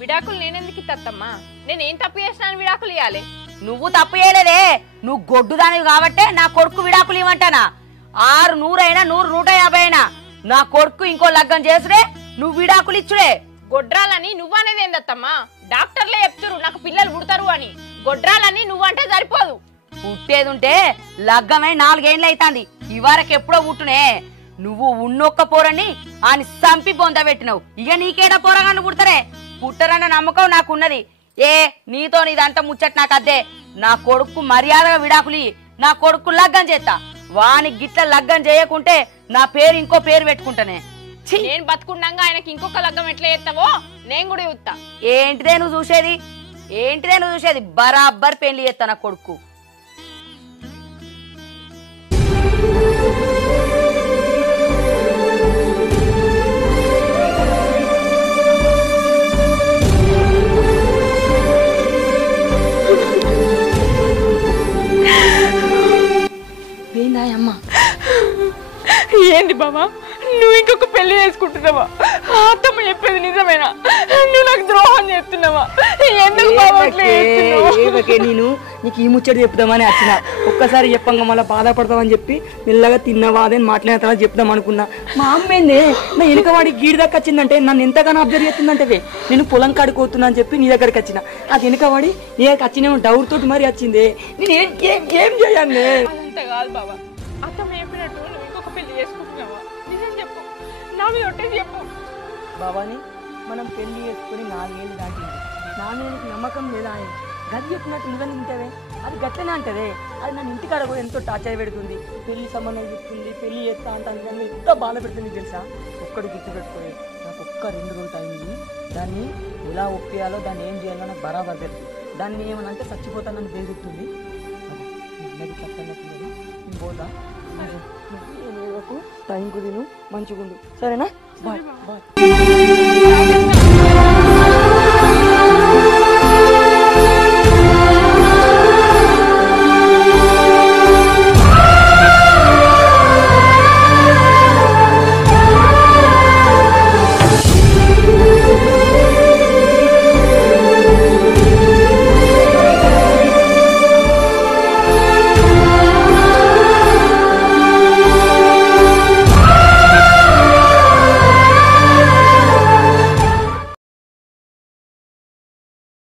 విడాకులు నేనెందుకు ఇత్తమ్మా? నేనేం తప్పు చేసినాను విడాకులు ఇవ్వాలి? నువ్వు తప్పు చేయలేదే, నువ్వు గొడ్డుదానివి కాబట్టే నా కొడుకు విడాకులు ఇవ్వమంటానా. 6 100 అయినా 100 150 అయినా నా కొడుకు ఇంకో లగ్గం చేసుడే, నువ్వు విడాకులు ఇచ్చుడే. గొడ్రాలని నువ్వనేది ఏందత్తమ్మా? డాక్టర్లే చెప్తురు నాకు పిల్లలు పుడతారు అని. గొడ్రాలని నువ్వంటే సరిపోదు. పుట్టేదుంటే లగ్గమై 4 ఏళ్ళు అవుతాంది, ఇవరకు ఎప్పుడో పుట్టునే. నువ్వు ఉన్నొక్క పోరని ఆయన సంపి బొంద పెట్టినావు. ఇక నీకేడా పోరగాన్ని పుడతారే? పుట్టరన్న నమ్మకం నాకున్నది. నీతో నీదంతా ముచ్చట నాకు అద్దే. నా కొడుకు మర్యాదగా విడాకులి, నా కొడుకు లగ్గం చేస్తా. వాని గిట్ల లగ్గం చేయకుంటే నా పేరు ఇంకో పేరు పెట్టుకుంటానే. నేను బతుకుండగా ఆయనకి ఇంకొక లగ్గం ఎట్లా చేస్తావో నేను కూడా చూస్తా. ఏంటిదే నువ్వు చూసేది? బరాబర్ పెళ్లి చేస్తా నా కొడుకు. అమ్మ ఏంది బాబా, నువ్వు ఇంకొక పెళ్లి చేసుకుంటున్నావా? అత్తమ్మ చెప్పేది నిజమేనా? నువ్వు నాకు ద్రోహం చేస్తున్నావా? ఎందుకు బాబా నేను నీకు ఈ ముచ్చట చెప్దామని వచ్చిన. ఒక్కసారి చెప్పంగా మళ్ళీ బాధపడతామని చెప్పి మెల్లగా తిన్నవా అదే మాట్లాడిన తర్వాత చెప్దాం అనుకున్నా. మా అమ్మ ఏంది నా వెనుక వాడి గీడి దాకా వచ్చిందంటే నన్ను ఎంతగానో అబ్జర్వ్ చేస్తుందంటే నేను పొలం కాడుకోతున్నా అని చెప్పి నీ దగ్గరికి వచ్చిన. అది వెనుక వాడి నీ దగ్గరికి వచ్చినేమో డౌట్ తోటి మరి వచ్చింది. నేను ఏం చేయాలి? అంత కాదు బాబా, అత్తమ్మ చెప్పినట్టు నువ్వు ఇంకొక పెళ్లి చేసుకుంటున్నావా? నిజం చెప్పు, నా మీద ఒట్టేసి చెప్పు. బాబాని మనం పెళ్లి చేసుకుని 4 ఏళ్ళు దాటింది. నా మీద నమ్మకం లేదా? ఆయన గది చెప్పినట్టు నువ్వెందుకు తింటావే? అది గట్లనే అంటదే. అది నన్ను ఇంటికాడ కూడా ఎంతో టార్చర్ పెడుతుంది. పెళ్లి సంబంధం చెప్తుంది, పెళ్లి చేస్తా అంటాను, నన్ను ఎంత బాధ పెడుతుంది తెలుసా? ఒక్కడు గుర్తు పెట్టుకోయి, నాకు ఒక్క 2 రోజులు అయింది. దాన్ని ఎలా ఒప్పేయాలో, దాన్ని ఏం చేయాలో నాకు బరాబర్ తెలుసు. దాన్ని ఏమనంటే చచ్చిపోతానని బెదురుతుంది. నేను పోతా, టైంకు తిను, మంచిగా ఉండు, సరేనా? Bye bye.